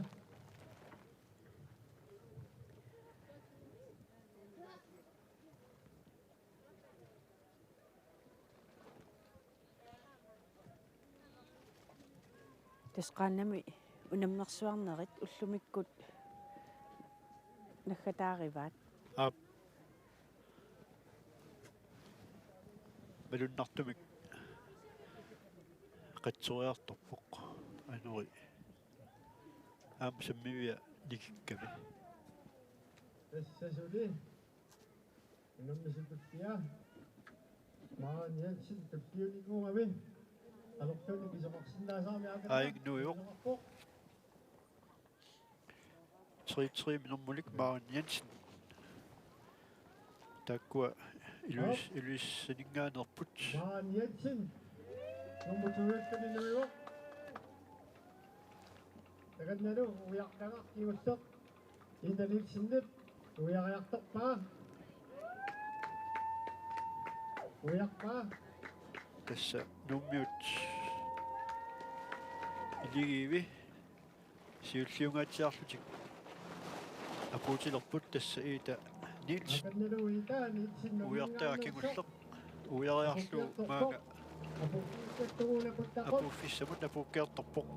Tasqaannami unammersuarnerit ullumikkut naggataarivaat. aap malunnartumik qatsuriartorpoq anori aam sammivia nikikkami тассасули nummisiputtia maan Jensen tuppiunikungami алортуни писоқарсиннаасаами Аик нуйоқ. 3-3 minummulik Maren Jensen. Takkua Ilvis Seninganerput. Maren Jensen. Nummer 2 Niluivoq. Tagannalu uiaqtangaq kiussoq. Inalilsinnip uiariartorpaa. Uiarpaa. Tassa nummiut iligiivi siulliungaatiarlutik apuutilerput tassa iita Nielsen Tagannalu iitaa Nielsen uiartaa kingulleq uiariarlu maanga Apuufissattugulaputtaqut. apuuffissamut apuukkeertorpoq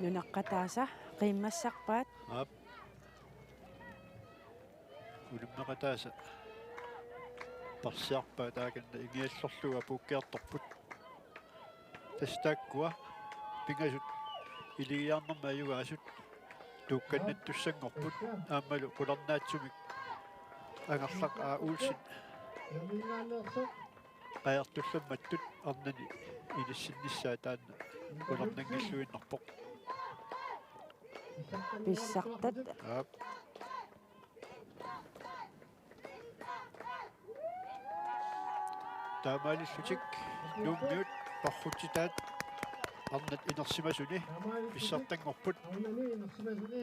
Nunaqqataasa qiimmassarpaat aap ulimmeqataasa parsiarpaa taakanna ingiallorluga apuukkeertorput tastaakkua pingasut iligiarnerma ayugaasut tuukkannattussangorput aammalu qularnaatsumik angarlaq Olsen Namingaannersoq. qajartullammattut arnani ilissinnissaa taanna qularnangilluinnerpoq pissartat aap taamaalillutik nuummiut parrutitaat arnat inersimasuni pissartangorput Aunani nersimasuni.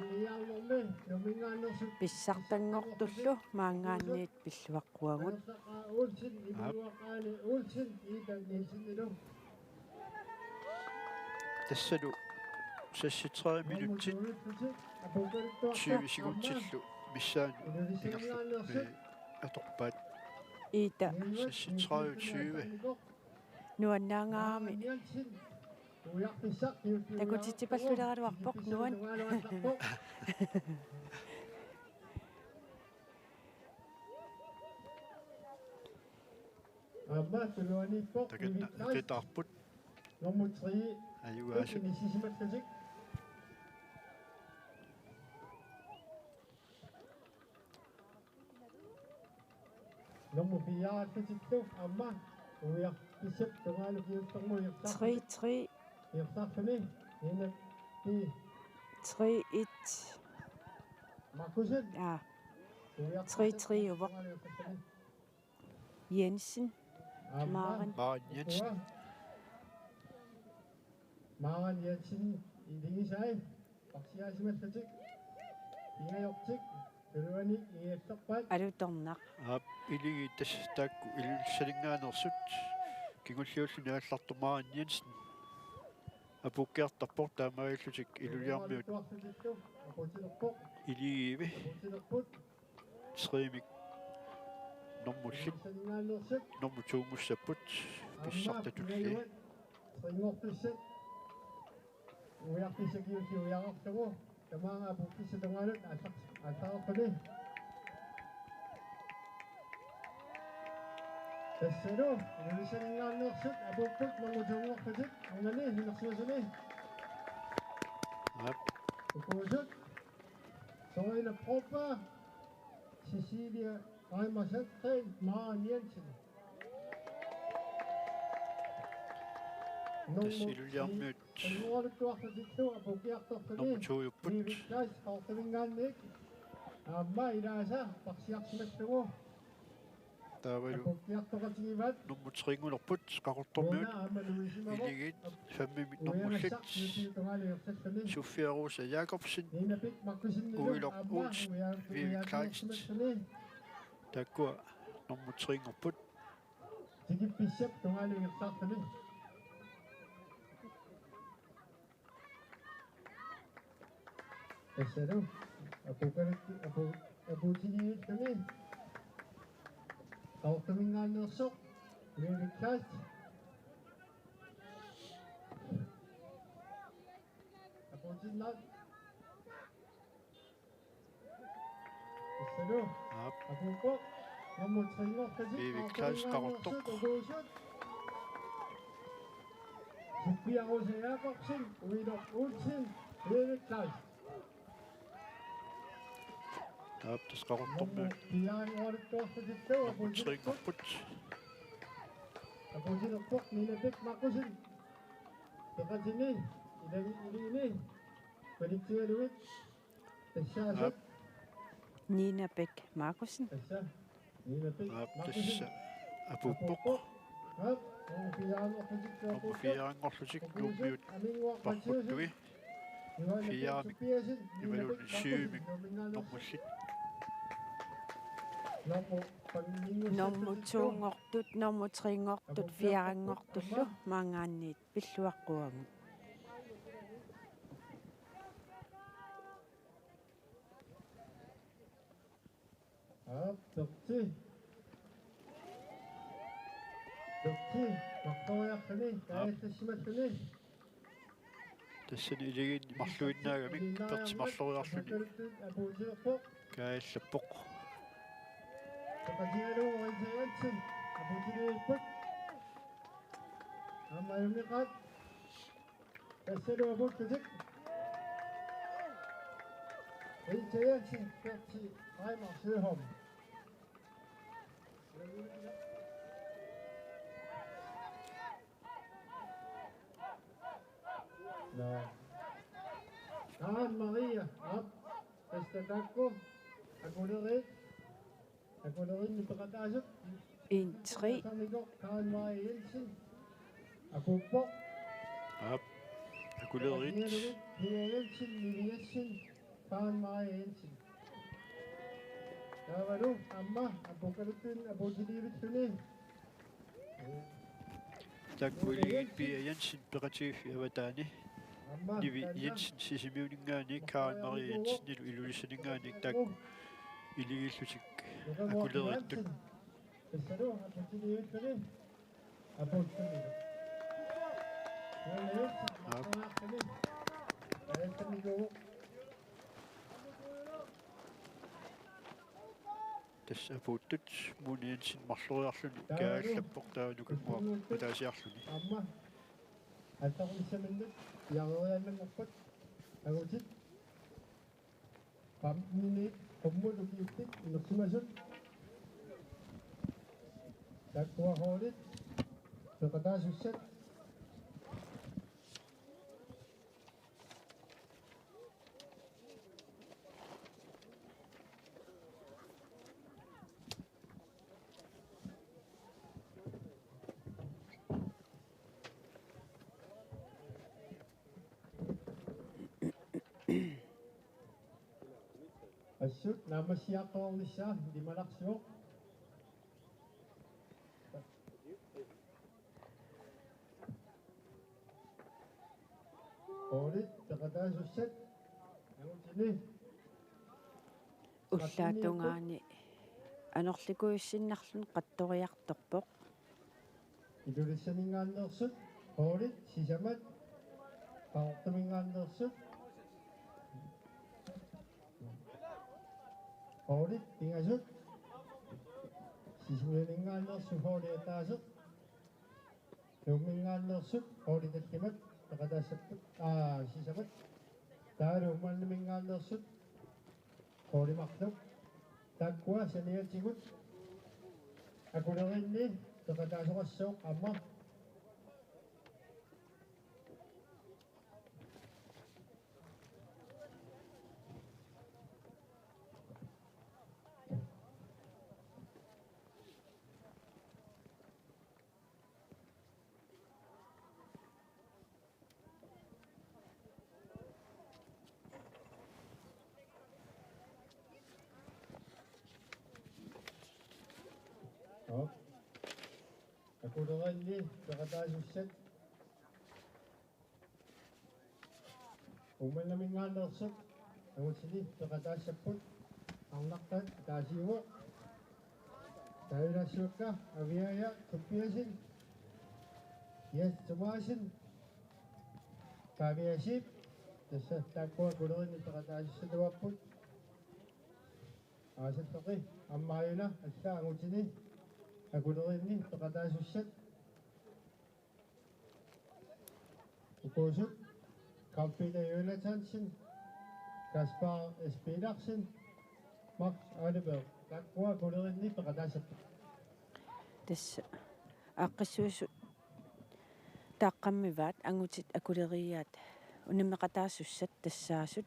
Iligiarnermi namingaannersut. pissartangortullu maangaanniit pilluaqquagut Nersaqa Olsen iluaqaani Olsen iita Nielsennilu. tassalu 36 minuttit 20 sekuntillu missaani ingerlup atorpaat iita 36 nuannaangaami takutitsipalluleraluarpoq nuan Amma tuluaniippoq takanna qitaarput nummer 3 ayugaasut nissisimatkasik. Nummer 4 katiktu amma uiarpissap tungalukiuttormu irsarfuni 3-3 irsarfuni ina ti 3-1 Markusen ja 3-3 uvoq Jensen Maren Maren Jensen Maren Jensen ilingisai parsiaasimattatik ingajortik tuluani iiassarpaat alutornaq aap iligi tastaakku ilulsalingaanersut kingulliulluni алларту Maren Jensen apuukkeertarpoq taamaillutik iluliarmiut апутилерпоқ iligiivi апутилерпут Srimik normullit салингаанерсат normutuungussaput pissartatulli срингортуссат уяқписакиуси уяқартагу тамаага апуккиссатунгаалут ассаарпани тассалу илисалингаанерсат апуккут нормутуунгортасик ангани хинерсимасуни aap укуусут соина пропа Cecilia Reimer-Sætgren, Maren Jensen. tassiluliarmiut Nuortuartasittu apukiartortuni normutuujupput Viviklas qaortavingaannik aamma ilaasa parsiarsimattugu taavalu apukiartoqatigivat normutriingulerput qaqortormiut aamma luisimavo iligit 5 mit normullit Sofia-Rosa Jacobsen Ninapik makkusinnilu Uilok Olsen Vivi Kleist takkua normutriingerput Tigipissap tungaluirsaartuni Tassadu aputigiittuni qaortamingaannersoq Viviklas aputinnaat tassadu aap апуко номутрингортасик Viviklas qaqortoq угуусут Sofia-Rosa Jacobsen Uilok Olsen Viviklas Taap tasqarortormi Piaanguarittuartutittau nammutriinngorput apusilerpoq ninapik maqqusin teqatini ilini palitsigalugit tassaasat Nina Bæk Markusen. tassa ninapik aap maqqusin tassa apuppoq hap piaanguartutikkuapuuq fiaangorlutik nuummiut parruttui fiaamik imalun syymik normullit Normu tuungortut, normu triingortut, fiarangortullu maangaanniit pilluaqquagu. dokti maqquajarluni kaayattassimatluni тассани илигин марлуиннаагамик пертимарлориарлүни apuusilerpoq кааллаппоқ teqatigaluuritsagatsin apuutiliippat аммаюниqat тассалуапуттусик эйтяятсин перти аймарсуухом No. Maria, op. Estakakko. Akulerin ni pagkataasok. 1-3. Karen Marie Jensen. Apuppo. aap акулеrit Pia Jensen, Lili Jensen. Karen Marie Jensen. Tavalu, amma, apukalutun, aputilivittuni. таккуилигит пиа янсин пеқатигиффи аватаани Amma, ниви янсин сисимиунингаани Карен Мари Янсен илулисанингаани так илигиллутик акулериттут Esalo, aputilivittuni. Aputuni. тасса апууттут муниансин марлориарлүни кааллаппоқ таанукаммуа утаасиарлүни Amma, аттақулиссаминнут яарианнангорпат агутит паммини коммулукиуттик инерсимасут таккуахоолит пеқатаасуссат ассут намасиаққорлиссаа лималарсуоқ оолит пеқатаасуссат агутини Уллаатунгаани анерликуиссиннарлун qattoriartorpoq идулиссанингааннерсут оолит сисамат паортамингааннерсут оолит тингасут сисмианингааннерсу хоолиатаасут юммингааннерсут хоолиталлимат тақатаассаппут сисамат таалууммааннамингааннерсут хоолимарлук таккуа саниатигут акулеринни тақатаасоқассооқ амма акулеринни тақатаасуссат умманнамингааннерсут агутини тақатаассаппут арнартат таасиуо таилассуакка авиая туппиасин yes тумаасин тавиасип тасса таккуа кулеринни тақатаассатуаппут аасаттоқи аммааюна алла агутини акулеринни тақатаасуссат укуусут Carl Peter Jonathansen, Kaspar S. Petersen, Max Adeberg. Takwa kulerini pakadasap. тасса ааққиссуису тааққаммиваат ангутит акулериаат унамеқатаассуссат тассаасут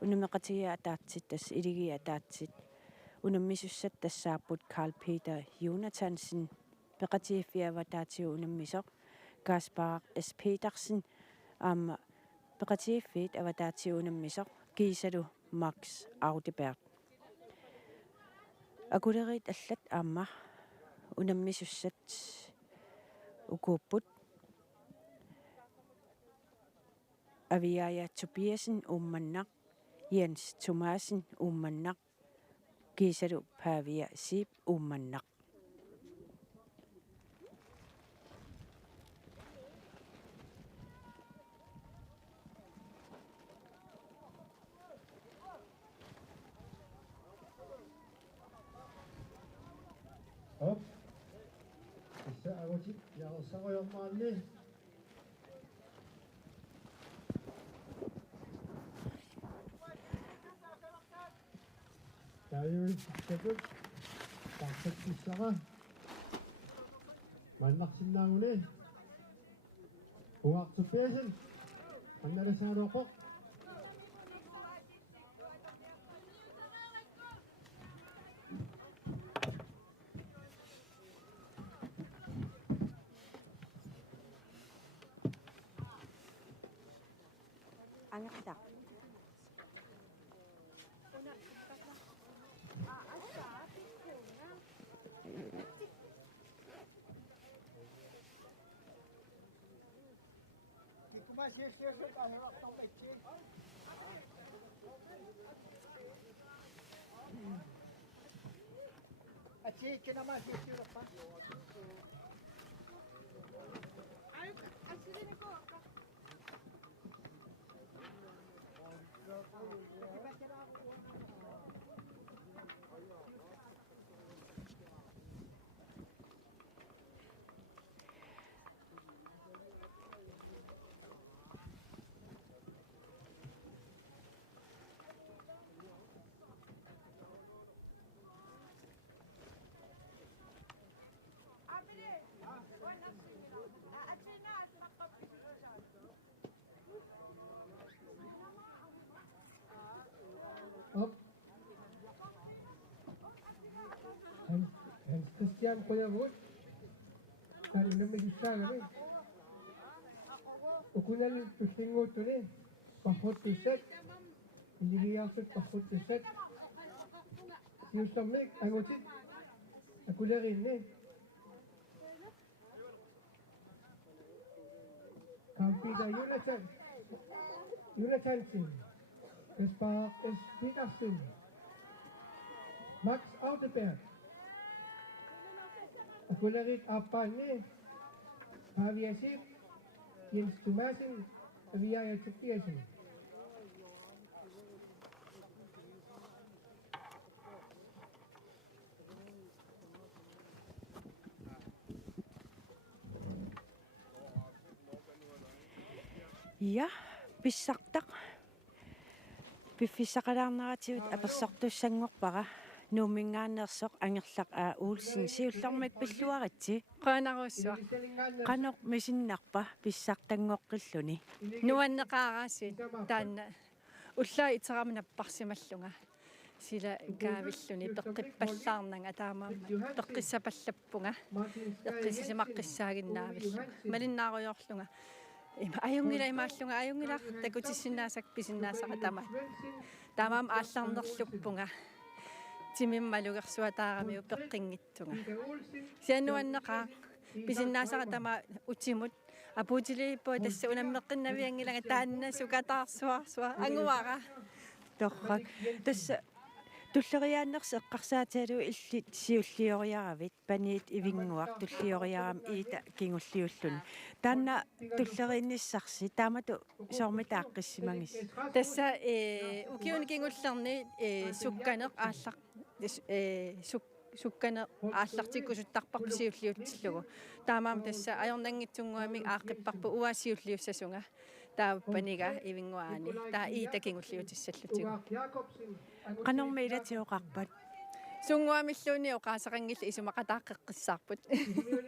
унамеқатиа таатсит тасс илигиа таатсит унаммисуссат тассааппут Карл Peter Jonathansen пеқатииффиава таатиу унаммисоқ Kaspar S. Petersen аама пеқатииффиит аватаатиу унаммисоқ кисалу Max Audeberg акулерит аллат аама унаммисуссат укууппут авиая Tobiasen умманнақ Jens Thomasen умманнақ кисалу Pavia Sip умманнақ Op. Isa agochit yaosagoyommaanni. Tayo sikakut. Takot kisaka. Manaksin na uli. Huwag supesin. Pandarasa rokok. ангертақ Op. Hans Christian Koyavut. Kan ina magisa kami. Ukunan tustingo to ni. Pahot to set. Hindi giyasot pahot to set. Siusamik, angotit. Akularin ni. Kampida Jonathansen. Kaspar S. Petersen. Max Audeberg. Akularit Apane. Pavia Sip. Jens Thomasen. Avia Tobiasen. ja писсартақ пиффисақалаарнаративит аперсортуссангорпара нуумингаанерсоқ ангерлақ уулсин сиуллэрмик пиллуаритси qaanarussua qanoq мисиннарпа писсартангоққиллуни nuanneqaaraasi taanna уллаа итераминаппарсималлунга сила гаавиллуни пеққиппаллаарнага таама пеққиссапаллаппунга эққисисимаққиссаагиннаавилла малиннааруйорлунга има аюнгила имааллунга аюнгила такутиссиннаасак писиннаасаqa тамаам аалларнерлуппунга тимиммалугерсуатаарамиу пеққингитсунга сианнуаннеқаа писиннаасаqa тама утимут апутилиппо тасса унаммеққиннавиангилага таанна сукатаарсуарсуа ангуара торрак тасса туллериааннерс эққарсаатиалу иллит сиуллиориаравит паниит ивингуар туллиориарам иита кингуллиуллуни таанна туллериинниссарси таамату соормитааққиссимагис тасса укиуни кингуллерни сукканеқ ааллақ суккане ааллартиккусуттарпарпу сиуллиутсиллугу таамаам тасса аёрнангитсунгуамик ааққиппарпу уаасиуллиуссасунга тааппанига ивингуаани таа иитакингуллиутиссаллутигу Uga Jakobsen. qanормиилатиоqarpat сунгуамиллууни оқаасақангилла исумақатааққеққиссаарпут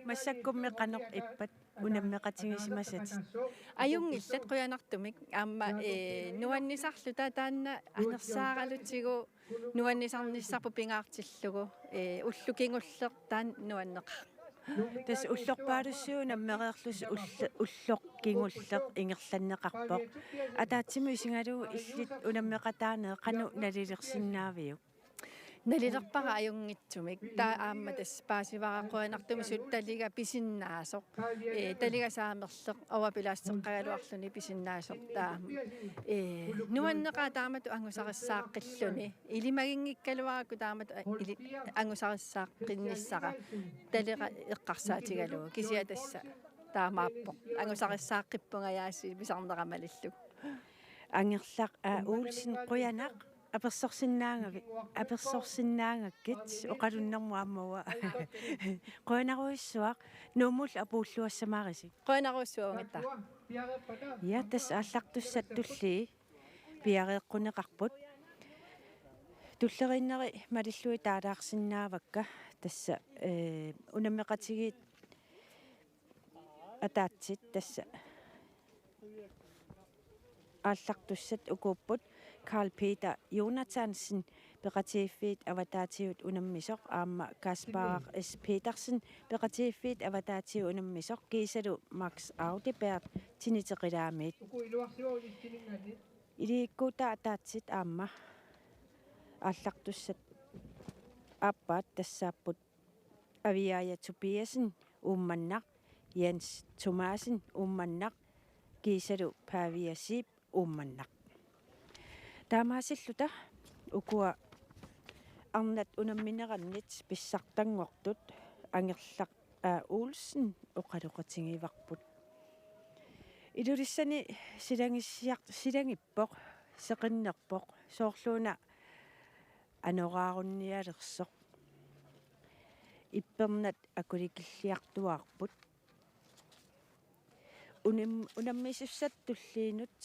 массаккумми qanor иппат унаммеқатигисимасат аюнгиллат қуянартумик аама нуаннисарлута таанна анерсааралутигу нуаннисарниссарпу пингаартиллугу уллукингуллеқ таан нуаннеқ тас уллорпаалуссуу наммереерлус уллоқкингуллеқ ингерланнеқарпоқ атаатсиму исингалуу иллит унаммеқатаанеэ қану налилерсиннаавиу налилерпара аюнгитсумик таа аама тас паасивараққуанартуми сутталига писиннаасоқ талига саамерлеқ авапилаассеққагалуарлуни писиннаасоқ таама нуаннеқаа таамату ангусариссааққиллуни илимагингиккалуаракку таамату ангусариссааққинниссара талига эққарсаатигалуга кисиа тасса таамааппоқ ангусариссааққиппунгаяаси писарнерамалиллуг ангерлақ уулсин қуянақ аперсорсиннаангаккит оқалуннэрмуаммауа қуанаруиссуақ нуумул апууллуассамаарисик қуанаруссуагатта я тас ааллартуссат тулли пиареэққунеқарпут туллериннери малиллуи таалаарсиннаавакка тасса унаммеқатигит атаатсит тасса ааллартуссат укууппут Karl Peter Jonathansen berettiget avataatiut unammisok aama Kaspar S. Petersen berettiget avataatiut unammisok kiisalu Max Audeberg tiniteqilaameet iliikkuuta ataatsit aama aallartussat appaat tassaapput aviaja Tobiasen ummannaq Jens Thomasen ummannaq kiisalu Pavia Sip ummannaq таамаасиллута укуа арнат унамминерannit писсартангортут ангерлақ уулсен оқалоқатингиварпут илулиссани силангиппоқ сеқиннерпоқ соорлууна анораарунниалерсоқ иппернат акуликиллиартуаарпут унаммисуссат туллиинут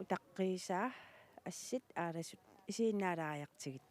утаққиисаа ассит ааласут исииннаалааяртигит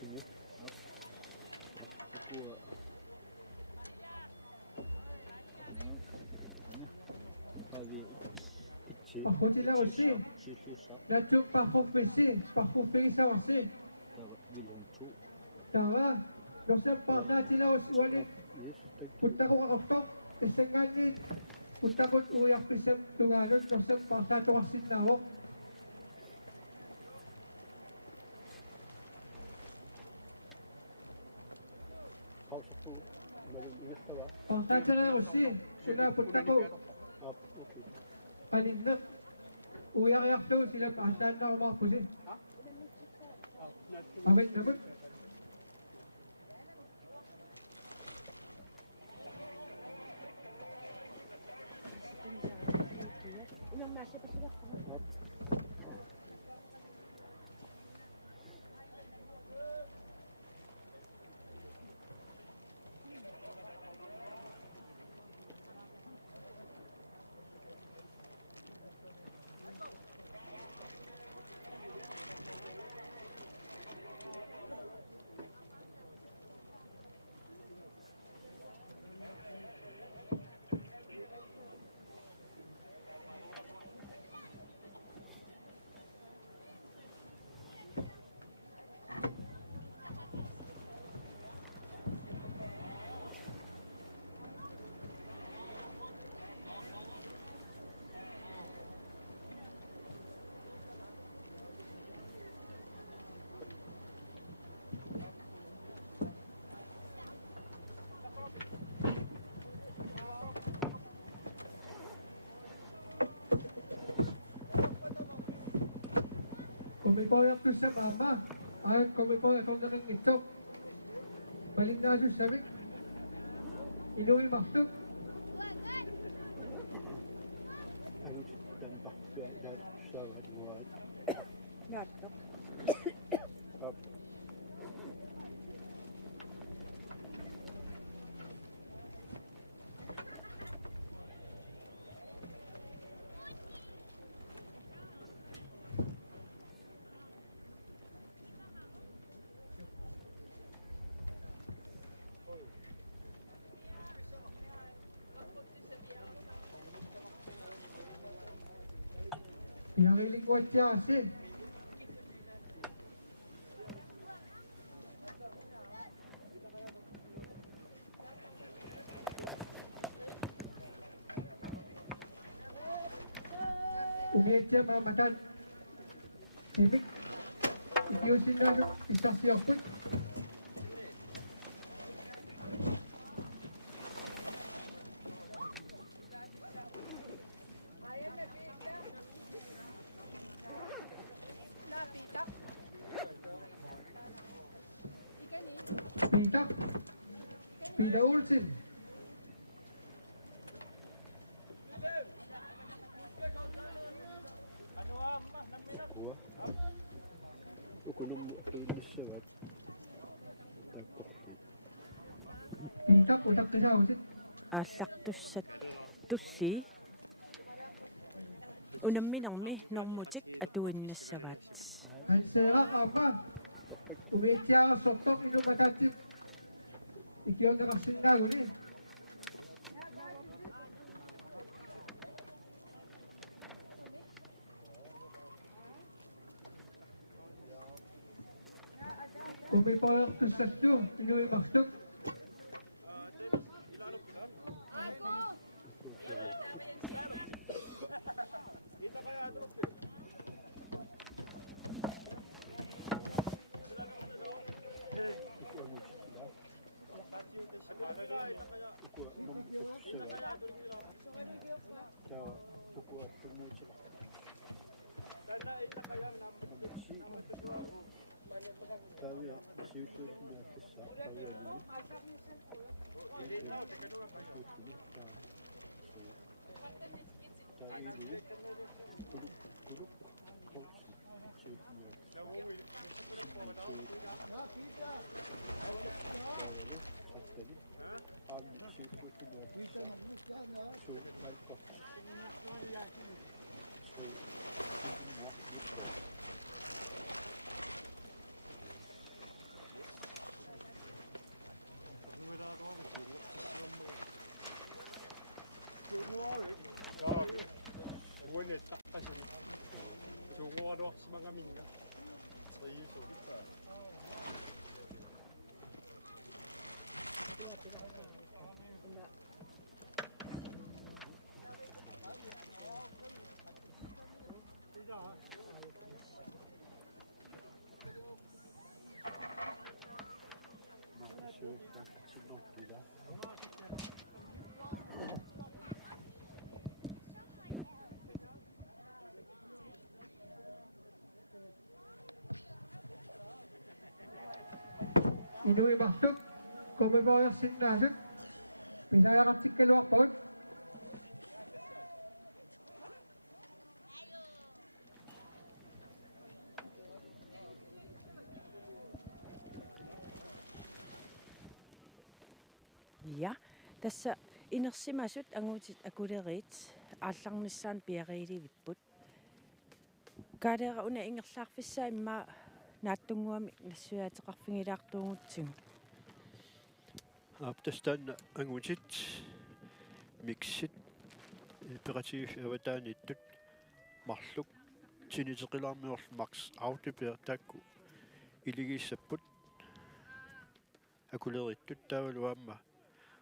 ulsini ukua pavi itchi itchi Natuk pakufisi, pakufisa wasi. tava Wilhelm Chu. Tawa, dokter pasa sila uswali. Yes, thank you. Punta ko kakapok, pisengan ni. Punta ko uyak pisag tunganan, dokter pasa tuwasin nawak. Pausa po. Medyo ingat ka ba? Pasa sila usi, sila punta ko. Okay. Panindak. Uyak-yak daw sila pasan na umakuli. Kabit-kabit. Ilang masya pa sila ko. Kumikoyak ko sa mama. Ay, kumikoyak ko na rin ito. Balik na siya sabi. Inuwi maksud. Ang dan bakba dar sa wadwad. Natok. Up. Narinig ko siya asin. Uwit siya mga matad. Sibik. Ikiusin na na. Isang siyasik. Tidak. Tidak ulsin. Ukua. Ukunum atuin sa wad. Takorli. Pintak utak tidak ulsin. Allaqtussat tulli. Unamminarmi normutik atuinnassavaat. Serak apa? Uwit siya sosok ino matatin. Ikiyaw na kasing na ni. Kung may parang pistasyon, inuwi maksud. Tavia siulluullu allassa tavialini siulluuli taviili kuluk qawsi siulluallassa sinni siullu tavalu sattali aamni siulluullu allassa suu talqat sui muaq muqqo Inui mahtuk, komemorer sin nasuk. Inayakatik kaluakot. Ja, tässä inersimasut anguutit akuleriit аалларнissaан piariilivitput. Kaadera una ingerlaarfissaa imma naattunguami nassуяатеқарфигилаартуугутсигу. Аптастаанна ангутит миксит оператив аватааниттут марлук тинитеқилаармиорл макс аутипер такку илигиссаппут акулериттут таавалуаама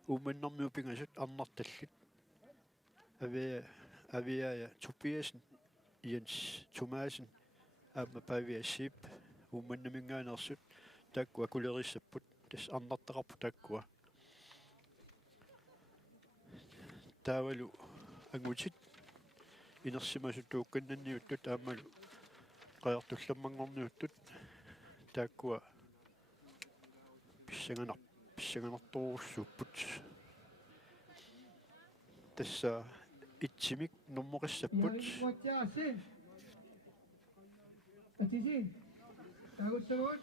ууманнэрмиу пингасут арнарталлит авиая тупиасен Jens Thomasen аама павиассип ууманнамингаанерсут такку акулерissapпут тас арнартақарпу таккуа таавалу ангутит инерсимасут туукканнанниуттут аамалу qajartullammanngorniuttut taakkua pissanganartorussууpput tassa itsimik nummoqissapput Atisi, taagussagut.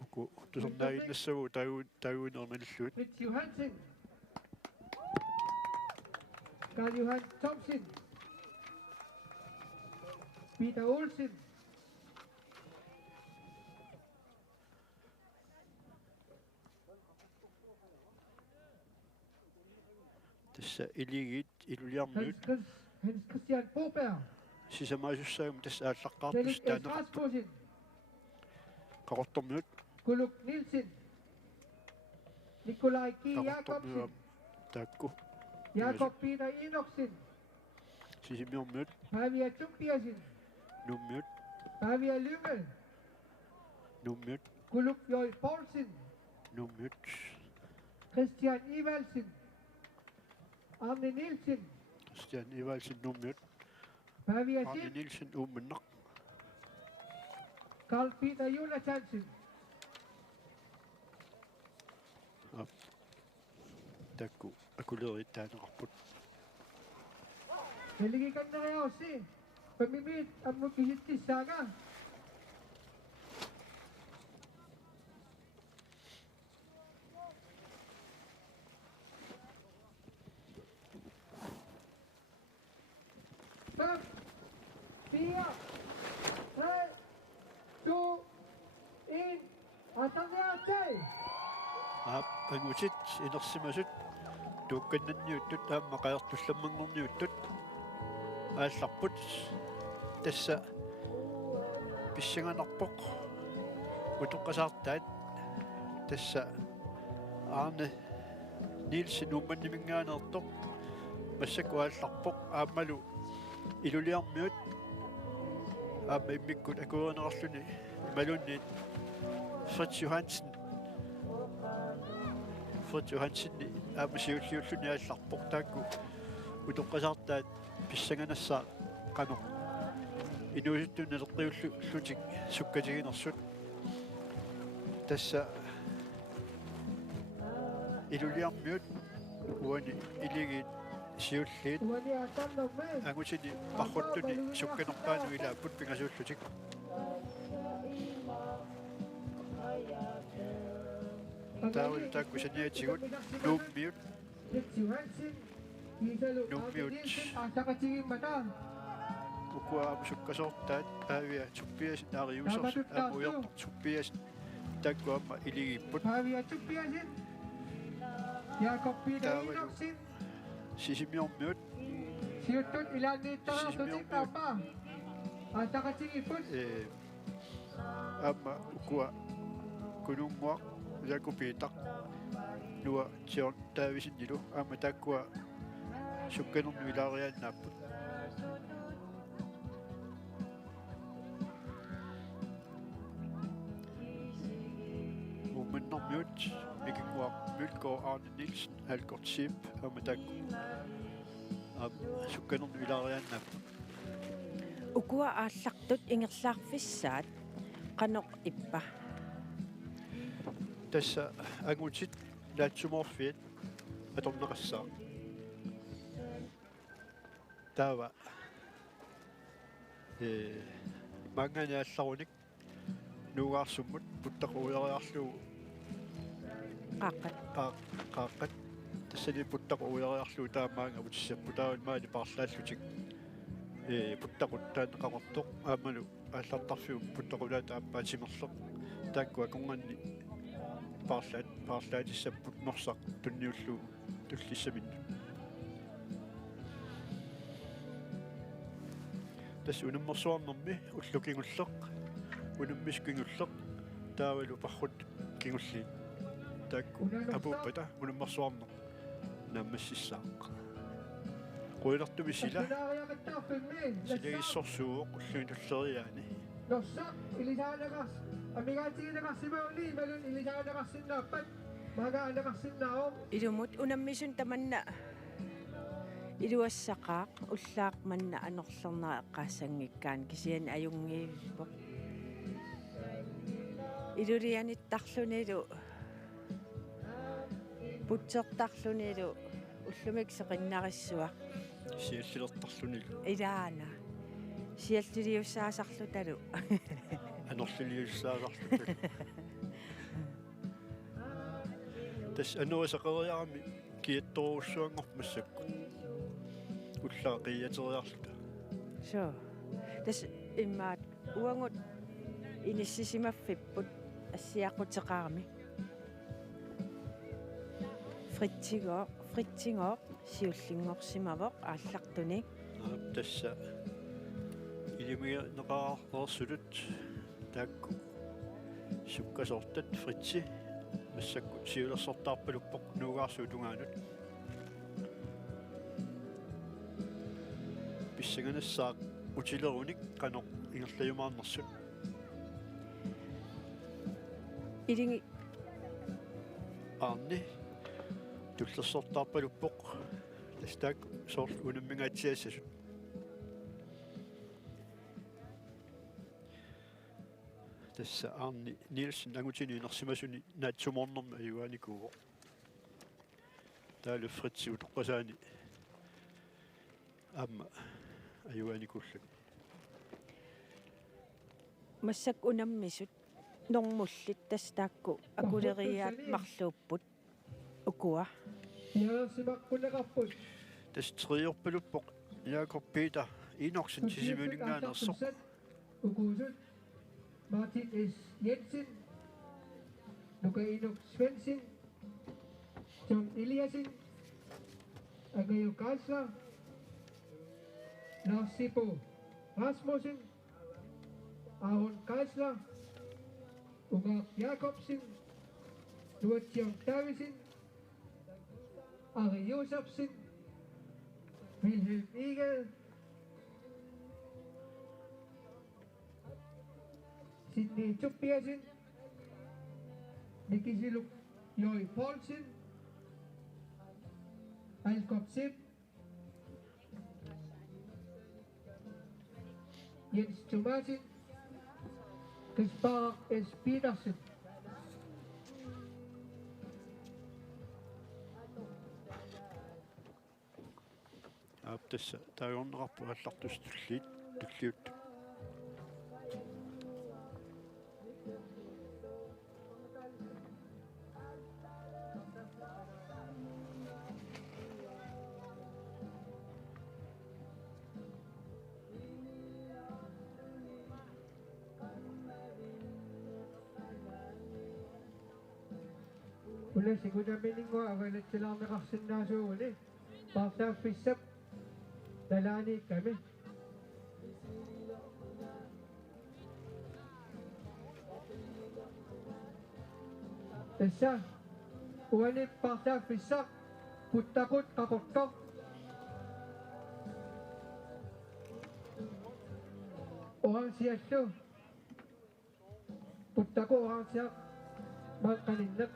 uku tusornaaginnassagu taaguinermalulluut Fritz Johansen. Karl-Johan Thomsen. Peter Olsen. tassa iligit iluliarmiut Hans Christian Boberg. sisamaasussaarum tassa aallaqqaarpus Felix taaneqarput Rasmussen. qaqortormiut Kuluk Nielsen. Nikolaj G. qaqortormiuam Jacobsen. taakku Jakob Peter Enoksen. sisimiormiut Pavia Tumpiasen. nummiut Pavia Lyngel. nummiut Kuluk Joy Poulsen. nummiut Christian Ivalsen. Arne Nielsen. Christian Evalsen nummiut Pavia Arne Sim. Nielsen uumanneq Carl Peter Jonathansen. taakku akulerit taaneqarput Naligikan na kayo si pamimit ang magkisitis sana. Fem, 4, 3, 2, 1. Atang yatay! angutsit inersimasut tuukkannanniuttut aamma qajartullammanngorniuttut aallarput tassa pissanganarpoq utoqqasaartaat tassa Arne Nielsen uumannimingaanertoq массаку аалларпоq аамалу илулиармиут аама иммиккут акуернеқарлүни ималунниит Fritz Johansen аама сиуллиуллуни аалларпоq таакку утоққасаартаат писсанганассаа қано инуусуттуна леққиуллутик суккатигинерсут тасса илулиармиут уани илигит сиуллиит Wali atang naman. ангутини парруттуни сукканерпаану илааппут пингасууллутик таавал таакку саниатигут нууммиут Fritz Johansen. Isalo Nung Arne mute. Nielsen. Asakatiging mata. укуаама суккасоортаат аавиа туппиасин аариусерсут аамуйерто туппиасин таккуама илигиппут Pavia Tumpiasen. Jakob Peter Tawalu. Enoksen. сисимиормиут Siutun ilanittara tutik apa. Asakatiging put. аама укуа кунунгуа Usakupiitaq nuwa tion taavisinnilu aama taakkua sukkanernu ilaariaannaapput Mummennermiut mikinguaq Mølgaard Arne Nielsen Algort Sip aama taakku sukkanernu ilaariaannaapput ukua ааллартут ингерлаарфиссаат qanoq ippa Tassa angutit laatsumorfiat atorneqassaa taava mangani allarunik nuugaarsummut puttaquuleriarlugu qaaqqat tassani puttaquuleriarlugu taamaanga utissapputaan maani parlaallutik puttaquttaan qaqortoq aamalu аллартарфиу puttaqulaata аппаатимерлеқ тааккуа конганни parlaatissapпут норсақ тунниуллу туллиссаминну тас унаммерсуарнэрми уллукингуллеқ унаммискингуллеқ таавалу паррут кингулли таакку апуппата унаммерсуарнер наммассисsaaq qoilertumi sila silagissorsuuq ulluinulлериаани Nossa, ilisaanakas. Amigaatigineqarsimauni malun ilisaanaqarsinnaappat maagaanaqarsinnaawum ilumut unammisun tamanna iluassaqaaq ullaaq manna anorlernaa eqqaassangikkaan kisian ajungiivippoq ilulianittarlunilu putsertarlunilu ullumik seqinnarissuaq siallilertarlunilu ilaana sialliliussaasarlutalu anorliliussaasarlutalu tas anuasaqeriarami kiattoruussuangormassakku ullaaqiyateriarluta so tas immaat uangut inissisimaffipput assiaqquteqaarmi frittingoo siullingorsimavoq aallartunik tassa ilimiga neqaarnersulut taakku sukkasortat fritsi массакку сиулерсортаарпалуппоқ нуугаарсуутунгаанут писсаганассаақ утилеруник канеқ ингерлаюмаарнерсут илинги аарни туллерсортаарпалуппоқ тастаак сорл унаммигаатсиассасут тасса аарни Nielsen агутини нерсимасуни наатсуморнерма аюааникуго таалу фритси утоққасаани амма аюааникуллак массак унаммисут нормуллит тастаакку акулериаат марлууппут укуа яасимаққунеқарпут тас триорпалуппоқ Jakob Peter Enoksen тисимулингаанерсоқ укуусут Martin S. Jensen, Luca Enoch Svensson, John Eliasen, Agayo Kaisler, Lars Sippo Rasmussen, Aaron Kaisler, Uga Jakobsen, Lucian Davisen, Ari Josefsen, Wilhelm Egel, Sidney Tuppiasen, Nikisiluk Joy Paulsen, Alkop Sip, Jens Thomasen, Kaspar S. Petersen. аптасса таажорнерарпу аллартустуллиит туллиут Ule siguna meningo avalet sila mekaksinnaasuuni. Paksa fissap dalani kami. Tessa, uani paksa fisak, putakut kakotok. Orang siya to. Putako orang siya magkaninak.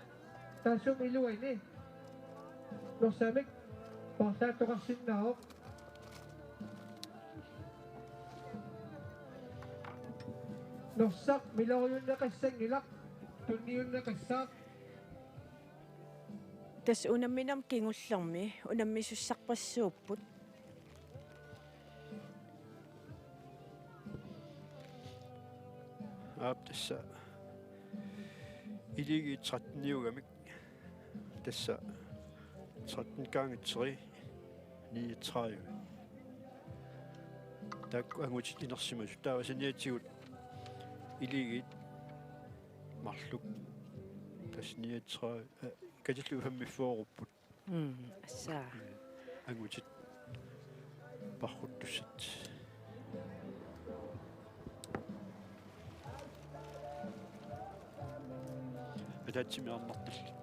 Tasong iluway ni. Nosamik, paksa to kasin na ako. Nosak, milaw yun na kasang ilak. Tuni yun na kasak. тас унамминам кингуллерми унаммисуссарпассууппут Tassa iligi 13-niugamik tassa 13 gange 3 39 tak angutit inersimasut taavasaniatigut iligi marluk tas 39 katillu fammiffuorupput ассаа angutit parruttussat атаатсимиарнартилли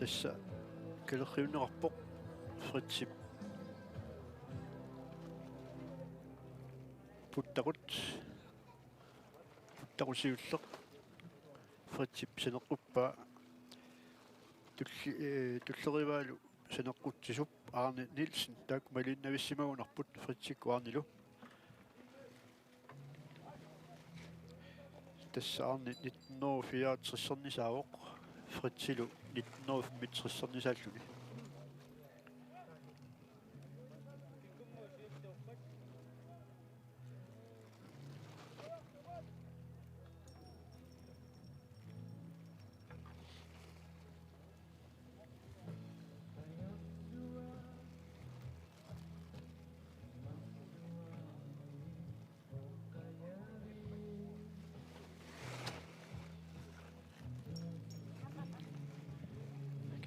тасса калерриунеқарпоқ фритсип puttaqusиуллеқ фритсип санеққуппаа туллериваалу санеққутсисуп Арни Нилсен таак малиннависсимагунарпут фритсикку Арнилу тасса Арни 1964 фритсилу 1935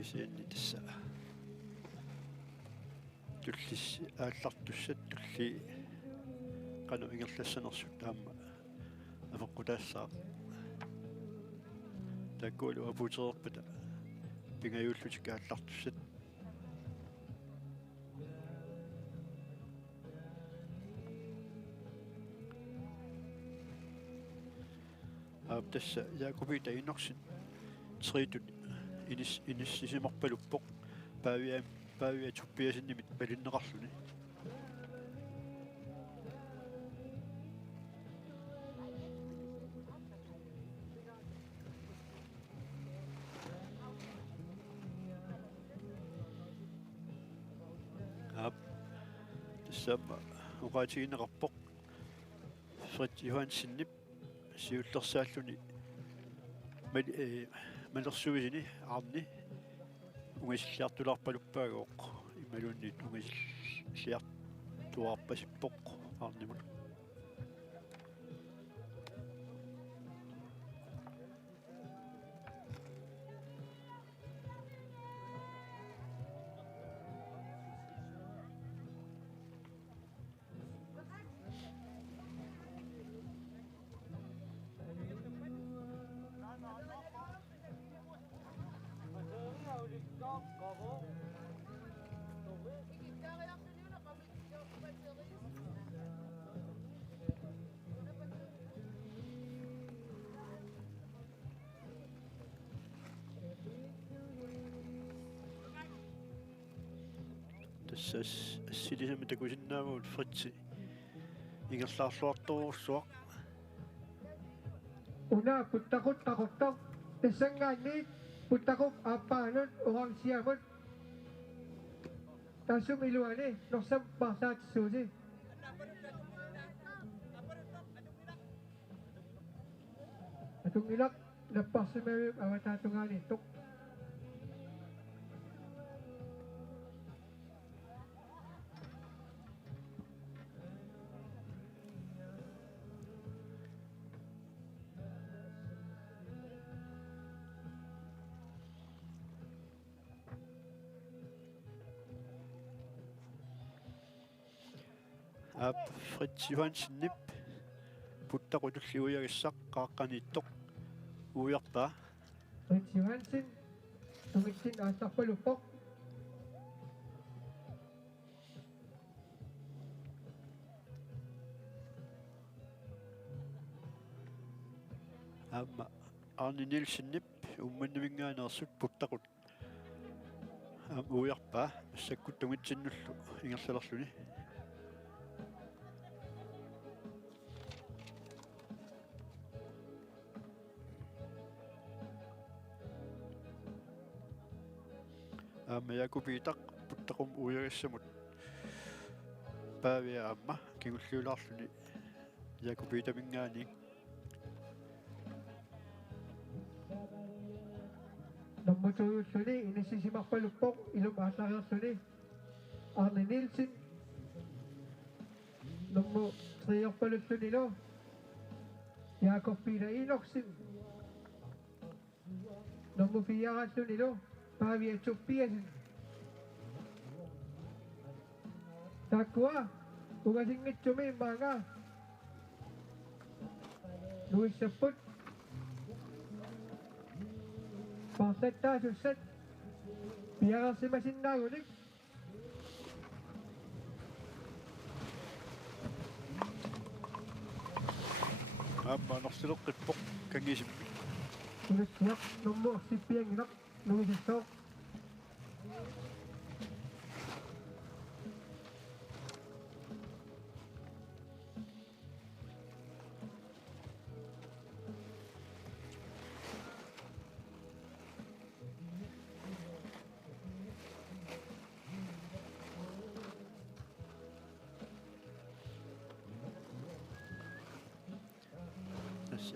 кисианни тасса туллис ааллартуссат тулли кану ингерлассанерсут таама авеққутаассаа таккуулу апутерерпата пингаюуллутик ааллартуссат тасса яакубита инорсит тритут иниссисимарпалуппоқ паавиа туппиасиннимит палиннеқарлуни тассаама уqaатигинеқарпоқ фрит Йохансиннип сиуллерсааллуни малерсуисини Арни унгисиллиартулаарпалуппаагооқ ималууннит унгисиллиартуарпасиппоқ Арнимут ассилисами такусиннаавуут фритси ингерлаарлуарторуурсуақ Una putakut kakotok. Tesangani putakuk apaanut orang siamut. Tasum iluane nosam pasat susi. Atong ilak lepas semewip awat atungan itok. Fritz Johansen nip puttaqutulliuyagissaaq qaaqqaniittoq uuyarpaa Fritz Johansen tungitsin aasarpaluppoq. aamma Arne Nielsen nip ummanniminngaanersut puttaqut uuyarpaa assakkut tungitsinullu ingerlalerluni Jakubitaq puttaqum uyagissamut paavia amma kingulliulaarluni Jakubitamingaani Nammutuyulluni inissisimarpaluppoq ilum aatlariarsuni Arne Nielsen nammu triorpalulluni lo Jakob Peter Enoksen nammu fiaralluni lo Pavia Chuppiasen Takwa ugasingitsumi mga Luis Saput Parsetta susat Piarasi masinnagunik amma norsileqqippoq kangisimmi Ulissiaq nummu sippianginak Luisissoq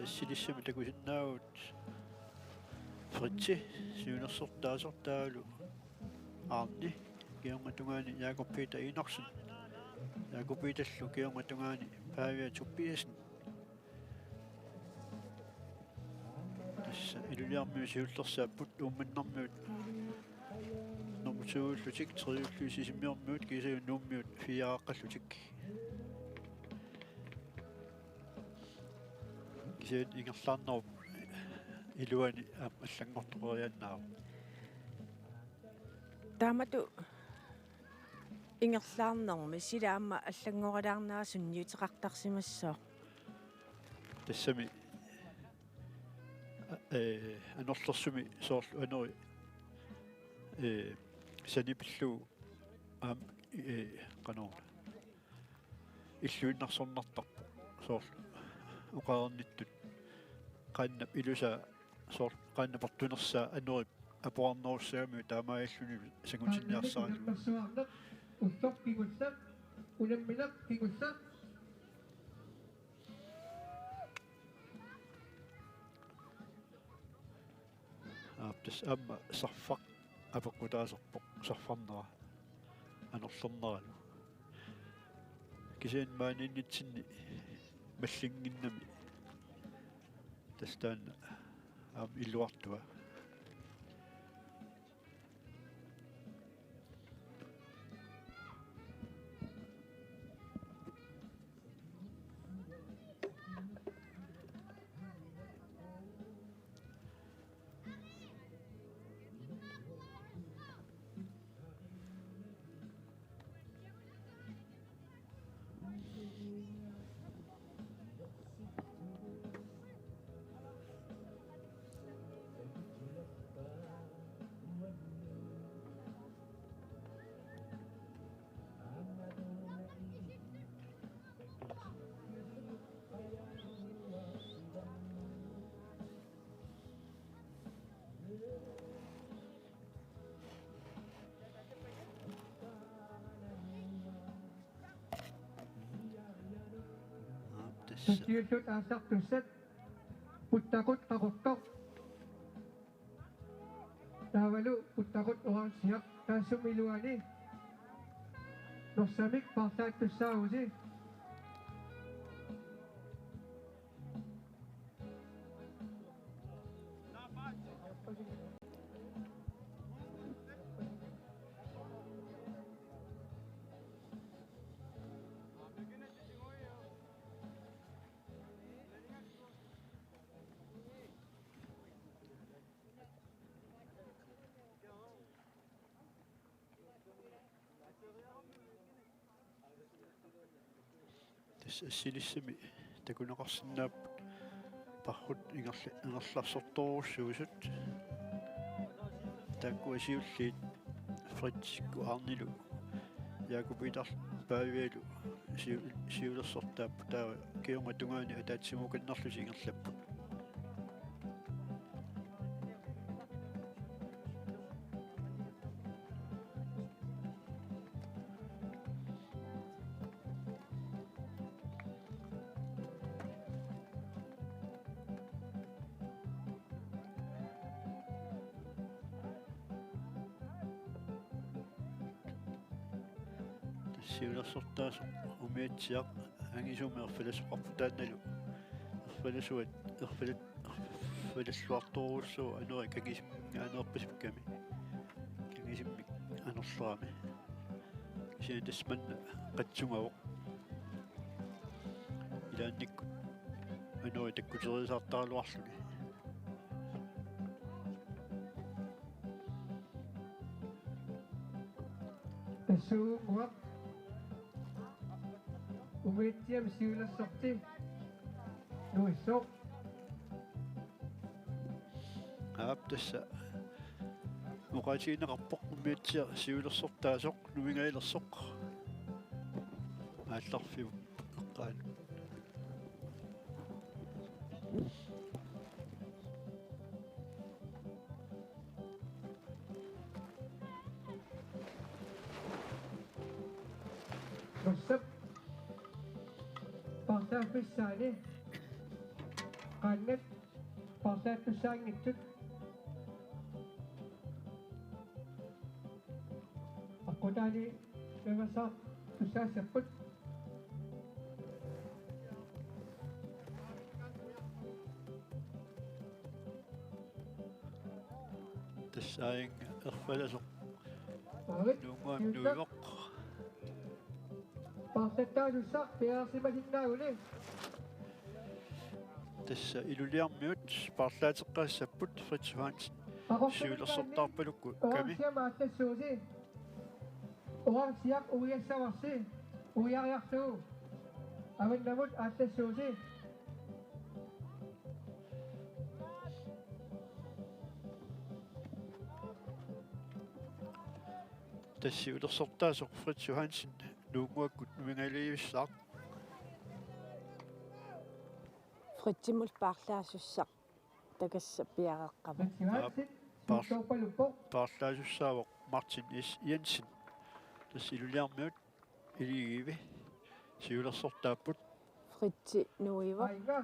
Sidissami takusinnaavut Fritsi siunersortaasortaalu Arni kiormatungaani Jakob Peter Enoksen Jakobitallu kiormatungaani Pavia Chuppiasen tassa iluliarmiu siullersaaput uummannermiut normusuullutik triulluisisimmiormiut kisayunnuummiut fiaraqqallutik kisayun ingerlaarnerup iluani allangortoqoriannaaru таамату ингерлаарнерми силаама аллангорилаарнерасунниутеқартарсимассоо тассами анорлэрсуми соорлу анери санипиллу канаорна иллуиннарсорнартарпо соорлу уқарерниттут qaannap ilusa soor qaannapартунерсаа анерip апуарнеруссаами таамааллуни сагутинниарсаралу Massuarnaq ussорпигуссақ уламминақ пигуссақ аптас амма сарфақ апеққутаасерпоқ сарфарнера анерлернералу кисаан мааниннитсинни маллингиннами тастаана илуартуа Tusyusut asaq tusat puttakut kakuktok. Tawalu puttakut orang siap tasumiluani. Nosamik pasat tusausi. Tässä silissimi takunaqarsinnaap parrut ingerlarsortoruussuusut taakkuasiulliit Fritz Arnilu Jakobitar paavialu siulersortaappu taa kiunga tungaani ataatsimuukannerlusi ingerlappu siulersortaas umiatsiaq angisumerfalasqarputaannalu erfalasuat erfalalluartoruussuu aneri kagisimminga aneerpasikkami kangisimmik anerlaami kisian tasmanna qatsungavoq ilaannikkut aneri takkuterisaartaraluarluni Tassuuq umiitsiam siulersorti nuissoq aap tassa muqaatiineqarpoq umiatsia siulersortaasoq nuingailersoq aallarfiu eqqaan nussap partaafissaani qaannat partaatussaangittut aqutaani nagasaa tussaasapput тассаин ерфаласоq aarit nuunguam nuivoq partaatussaa piaarsimasinnaaguли tassa iluliarmiut parlaateqqaassapпут Fritz Johansen siulersortaarpalukku kami orangsiamaatassuusi orangsiaq uiassavarsi uiariarluu avannamut aatassuusi тассиулерсортаасоq Fritz Johansen nuunguakkut nuingaliivissaaq Fritsimul paarlaasussaq takassa piareqqama Johansen Par- suutorpaluppo parlaasussaavoq Martin S. Jensen tassiluliarmiut iligiivi siulersortaapput Fritsi nuivo Ainga.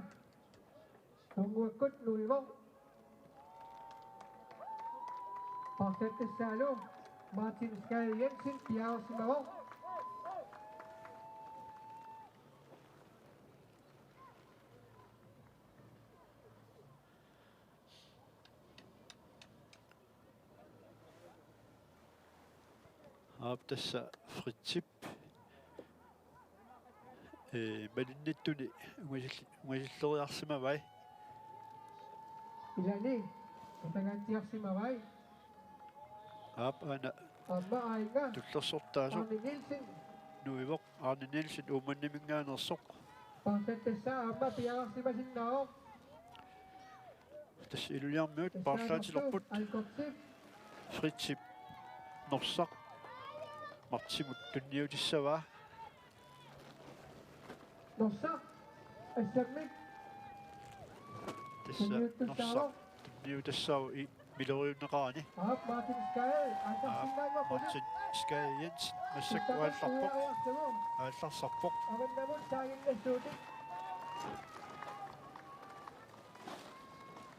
Tunguakkut nuivo. Partaatussaalo Martin Sky Jensen piaarsimavo. aap tassa Fritzip malinnittuni ungasilleriarsimavai Ilani. Tagantiarsimavai. aap ana Amma ainga. tullersortaasuq Arne Nielsen. nuivoq Arne Nielsen uumannimingaanersoq Partaatussaa amma piaarsimasinnao. тассиluliarmiut parlaatilerput Alkotsif. Fritzip norsaq martimut tunniutissavaa Nossa. Assammik. tassa norsaq tunniutassau i mileriunneqaani Aap Martin Sky. Antarsinnaango Martin Sky Jensen massakku aallarpoq Avannamut saagillassuutik.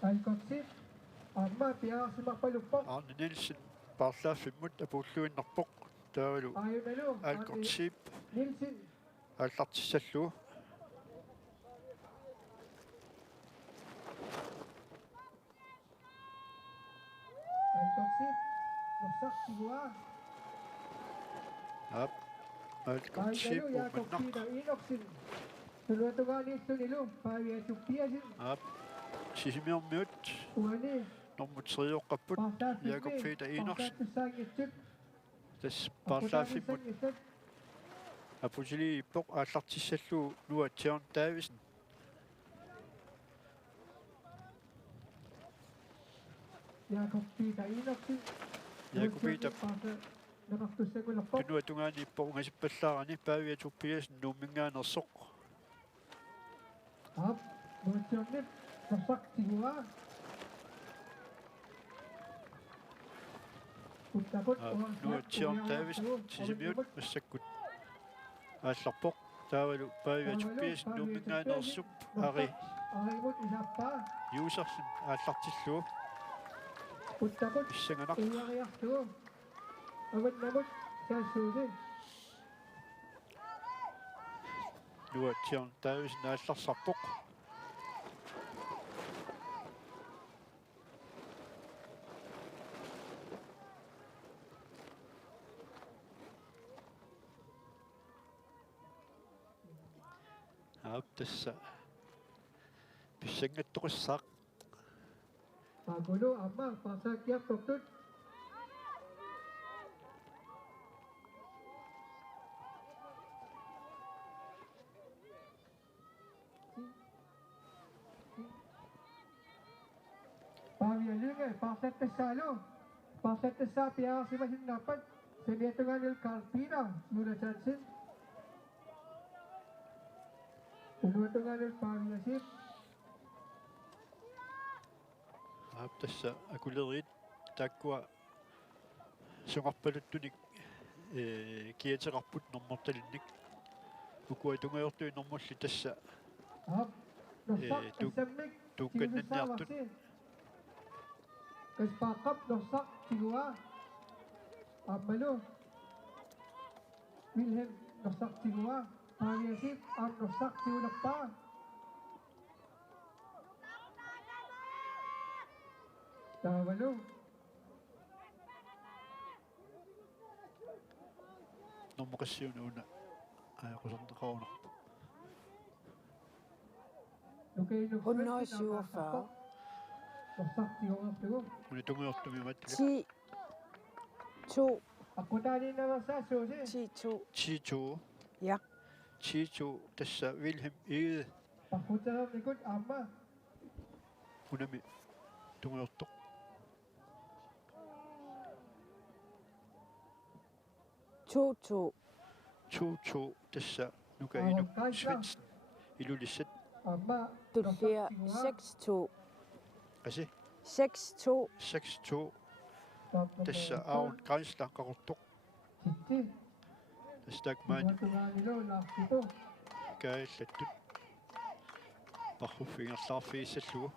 Alkotsit. Amma piarsimarpaluppoq. Arne Nielsen parlaaffimmut apulluinnarpoq taavalu Ayunalu. Alkortsip Nielsen. аллартиссаллуу Alkotsit. Nossaqtigua. ап алкорtsip Ayunalu yakoppiina уманнар inoksin. Tuluatugaaniissunilu paaviatuppiasin. ап сисимиормиут Uani. нормутсериоққаппут якопфита инерс Partatussaangitsut. тас парлааффиммут апутили иппоқ ааллартиссаллуу нуатсиорн таависн Yakoppiita inoksin. якопита Naqartussakulerpoq. кинуатунгаани иппоқ унгасиппаллаарани паавиатуппиас нууммингаанерсоқ Ap. Nuatsionip. Nossaqtigua. Uttakut. нуатсиорн таависн сисимиут массаккут аалларпоқ таавалу паавиатуппиас нууммингаанерсуп ари Arimut isappaa. юусерсин ааллартиллуу Uttakut. иссаганақ Iariartugu. Avannamut. Saassuusi. нуатсиорн таависн аалларсарпоқ ап тасса писсангаттоқиссаақ Pagulu amma pasakiak toktut. Pavialinga pasat tesalo. Pasat tesa pia si masin dapat. Sediatunganil Carpina Nura Chansin. Sediatunganil Paviasip. ап тасса акулерит тааккуа сонгарпалуттуник киатеқарпут норморталинник укуа тунгайортуи нормулли тасса Up. Nosak esemik. туукканнанниартут Kaspakap nosak tigua. Amalu. Wilhelm nosak tigua. Paviasip am nosak tigulapa. Tavalu. нормоқассиунууна қусартеқарунар Lukay 147. Nosak tigua. уни тунгайортуми матла 10, 2, Ako tani naman sa susi. 10, 2. чичу Ja. чичу тасса вилхем иге Pakutaram nikot amma. унами тунгайортоқ 2, 2. чучу тасса нукаинук свенсен илулиссат Amma. Tullia 6, 2. аси 6, 2. 6-2 тасса аун грænslaqaqortoq Chitti. тастак маани Tumanilo nakito. кааллаттут парфуффингерлаарфииссаллугу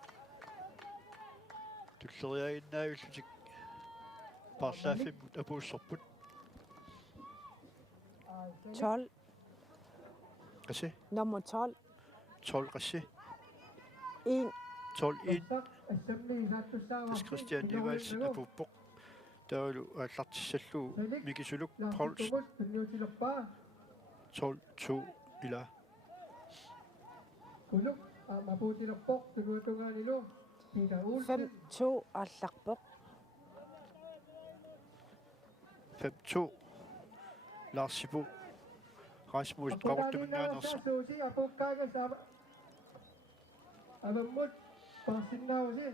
туллериагиннаавиллутик парлааффиммут апууссорпут 12. аси Nummer 12. 12 qassi 1, 12 1 Nosak assembly satu sawa. тас Christian Nivalsen апуппоq таалу ааллартиссаллуу микисулук Pauls Nakito 12 12 2 ila Kuluk. Maputi lepok. Tumanilo. Tidak 5, ulsin. 2. Allarpoq. 5-2 Lars Sibo Rasmus Ako tani naman Drauttumingaaners sa susi. Ako kaga sa. Abamut. Pasin na usi.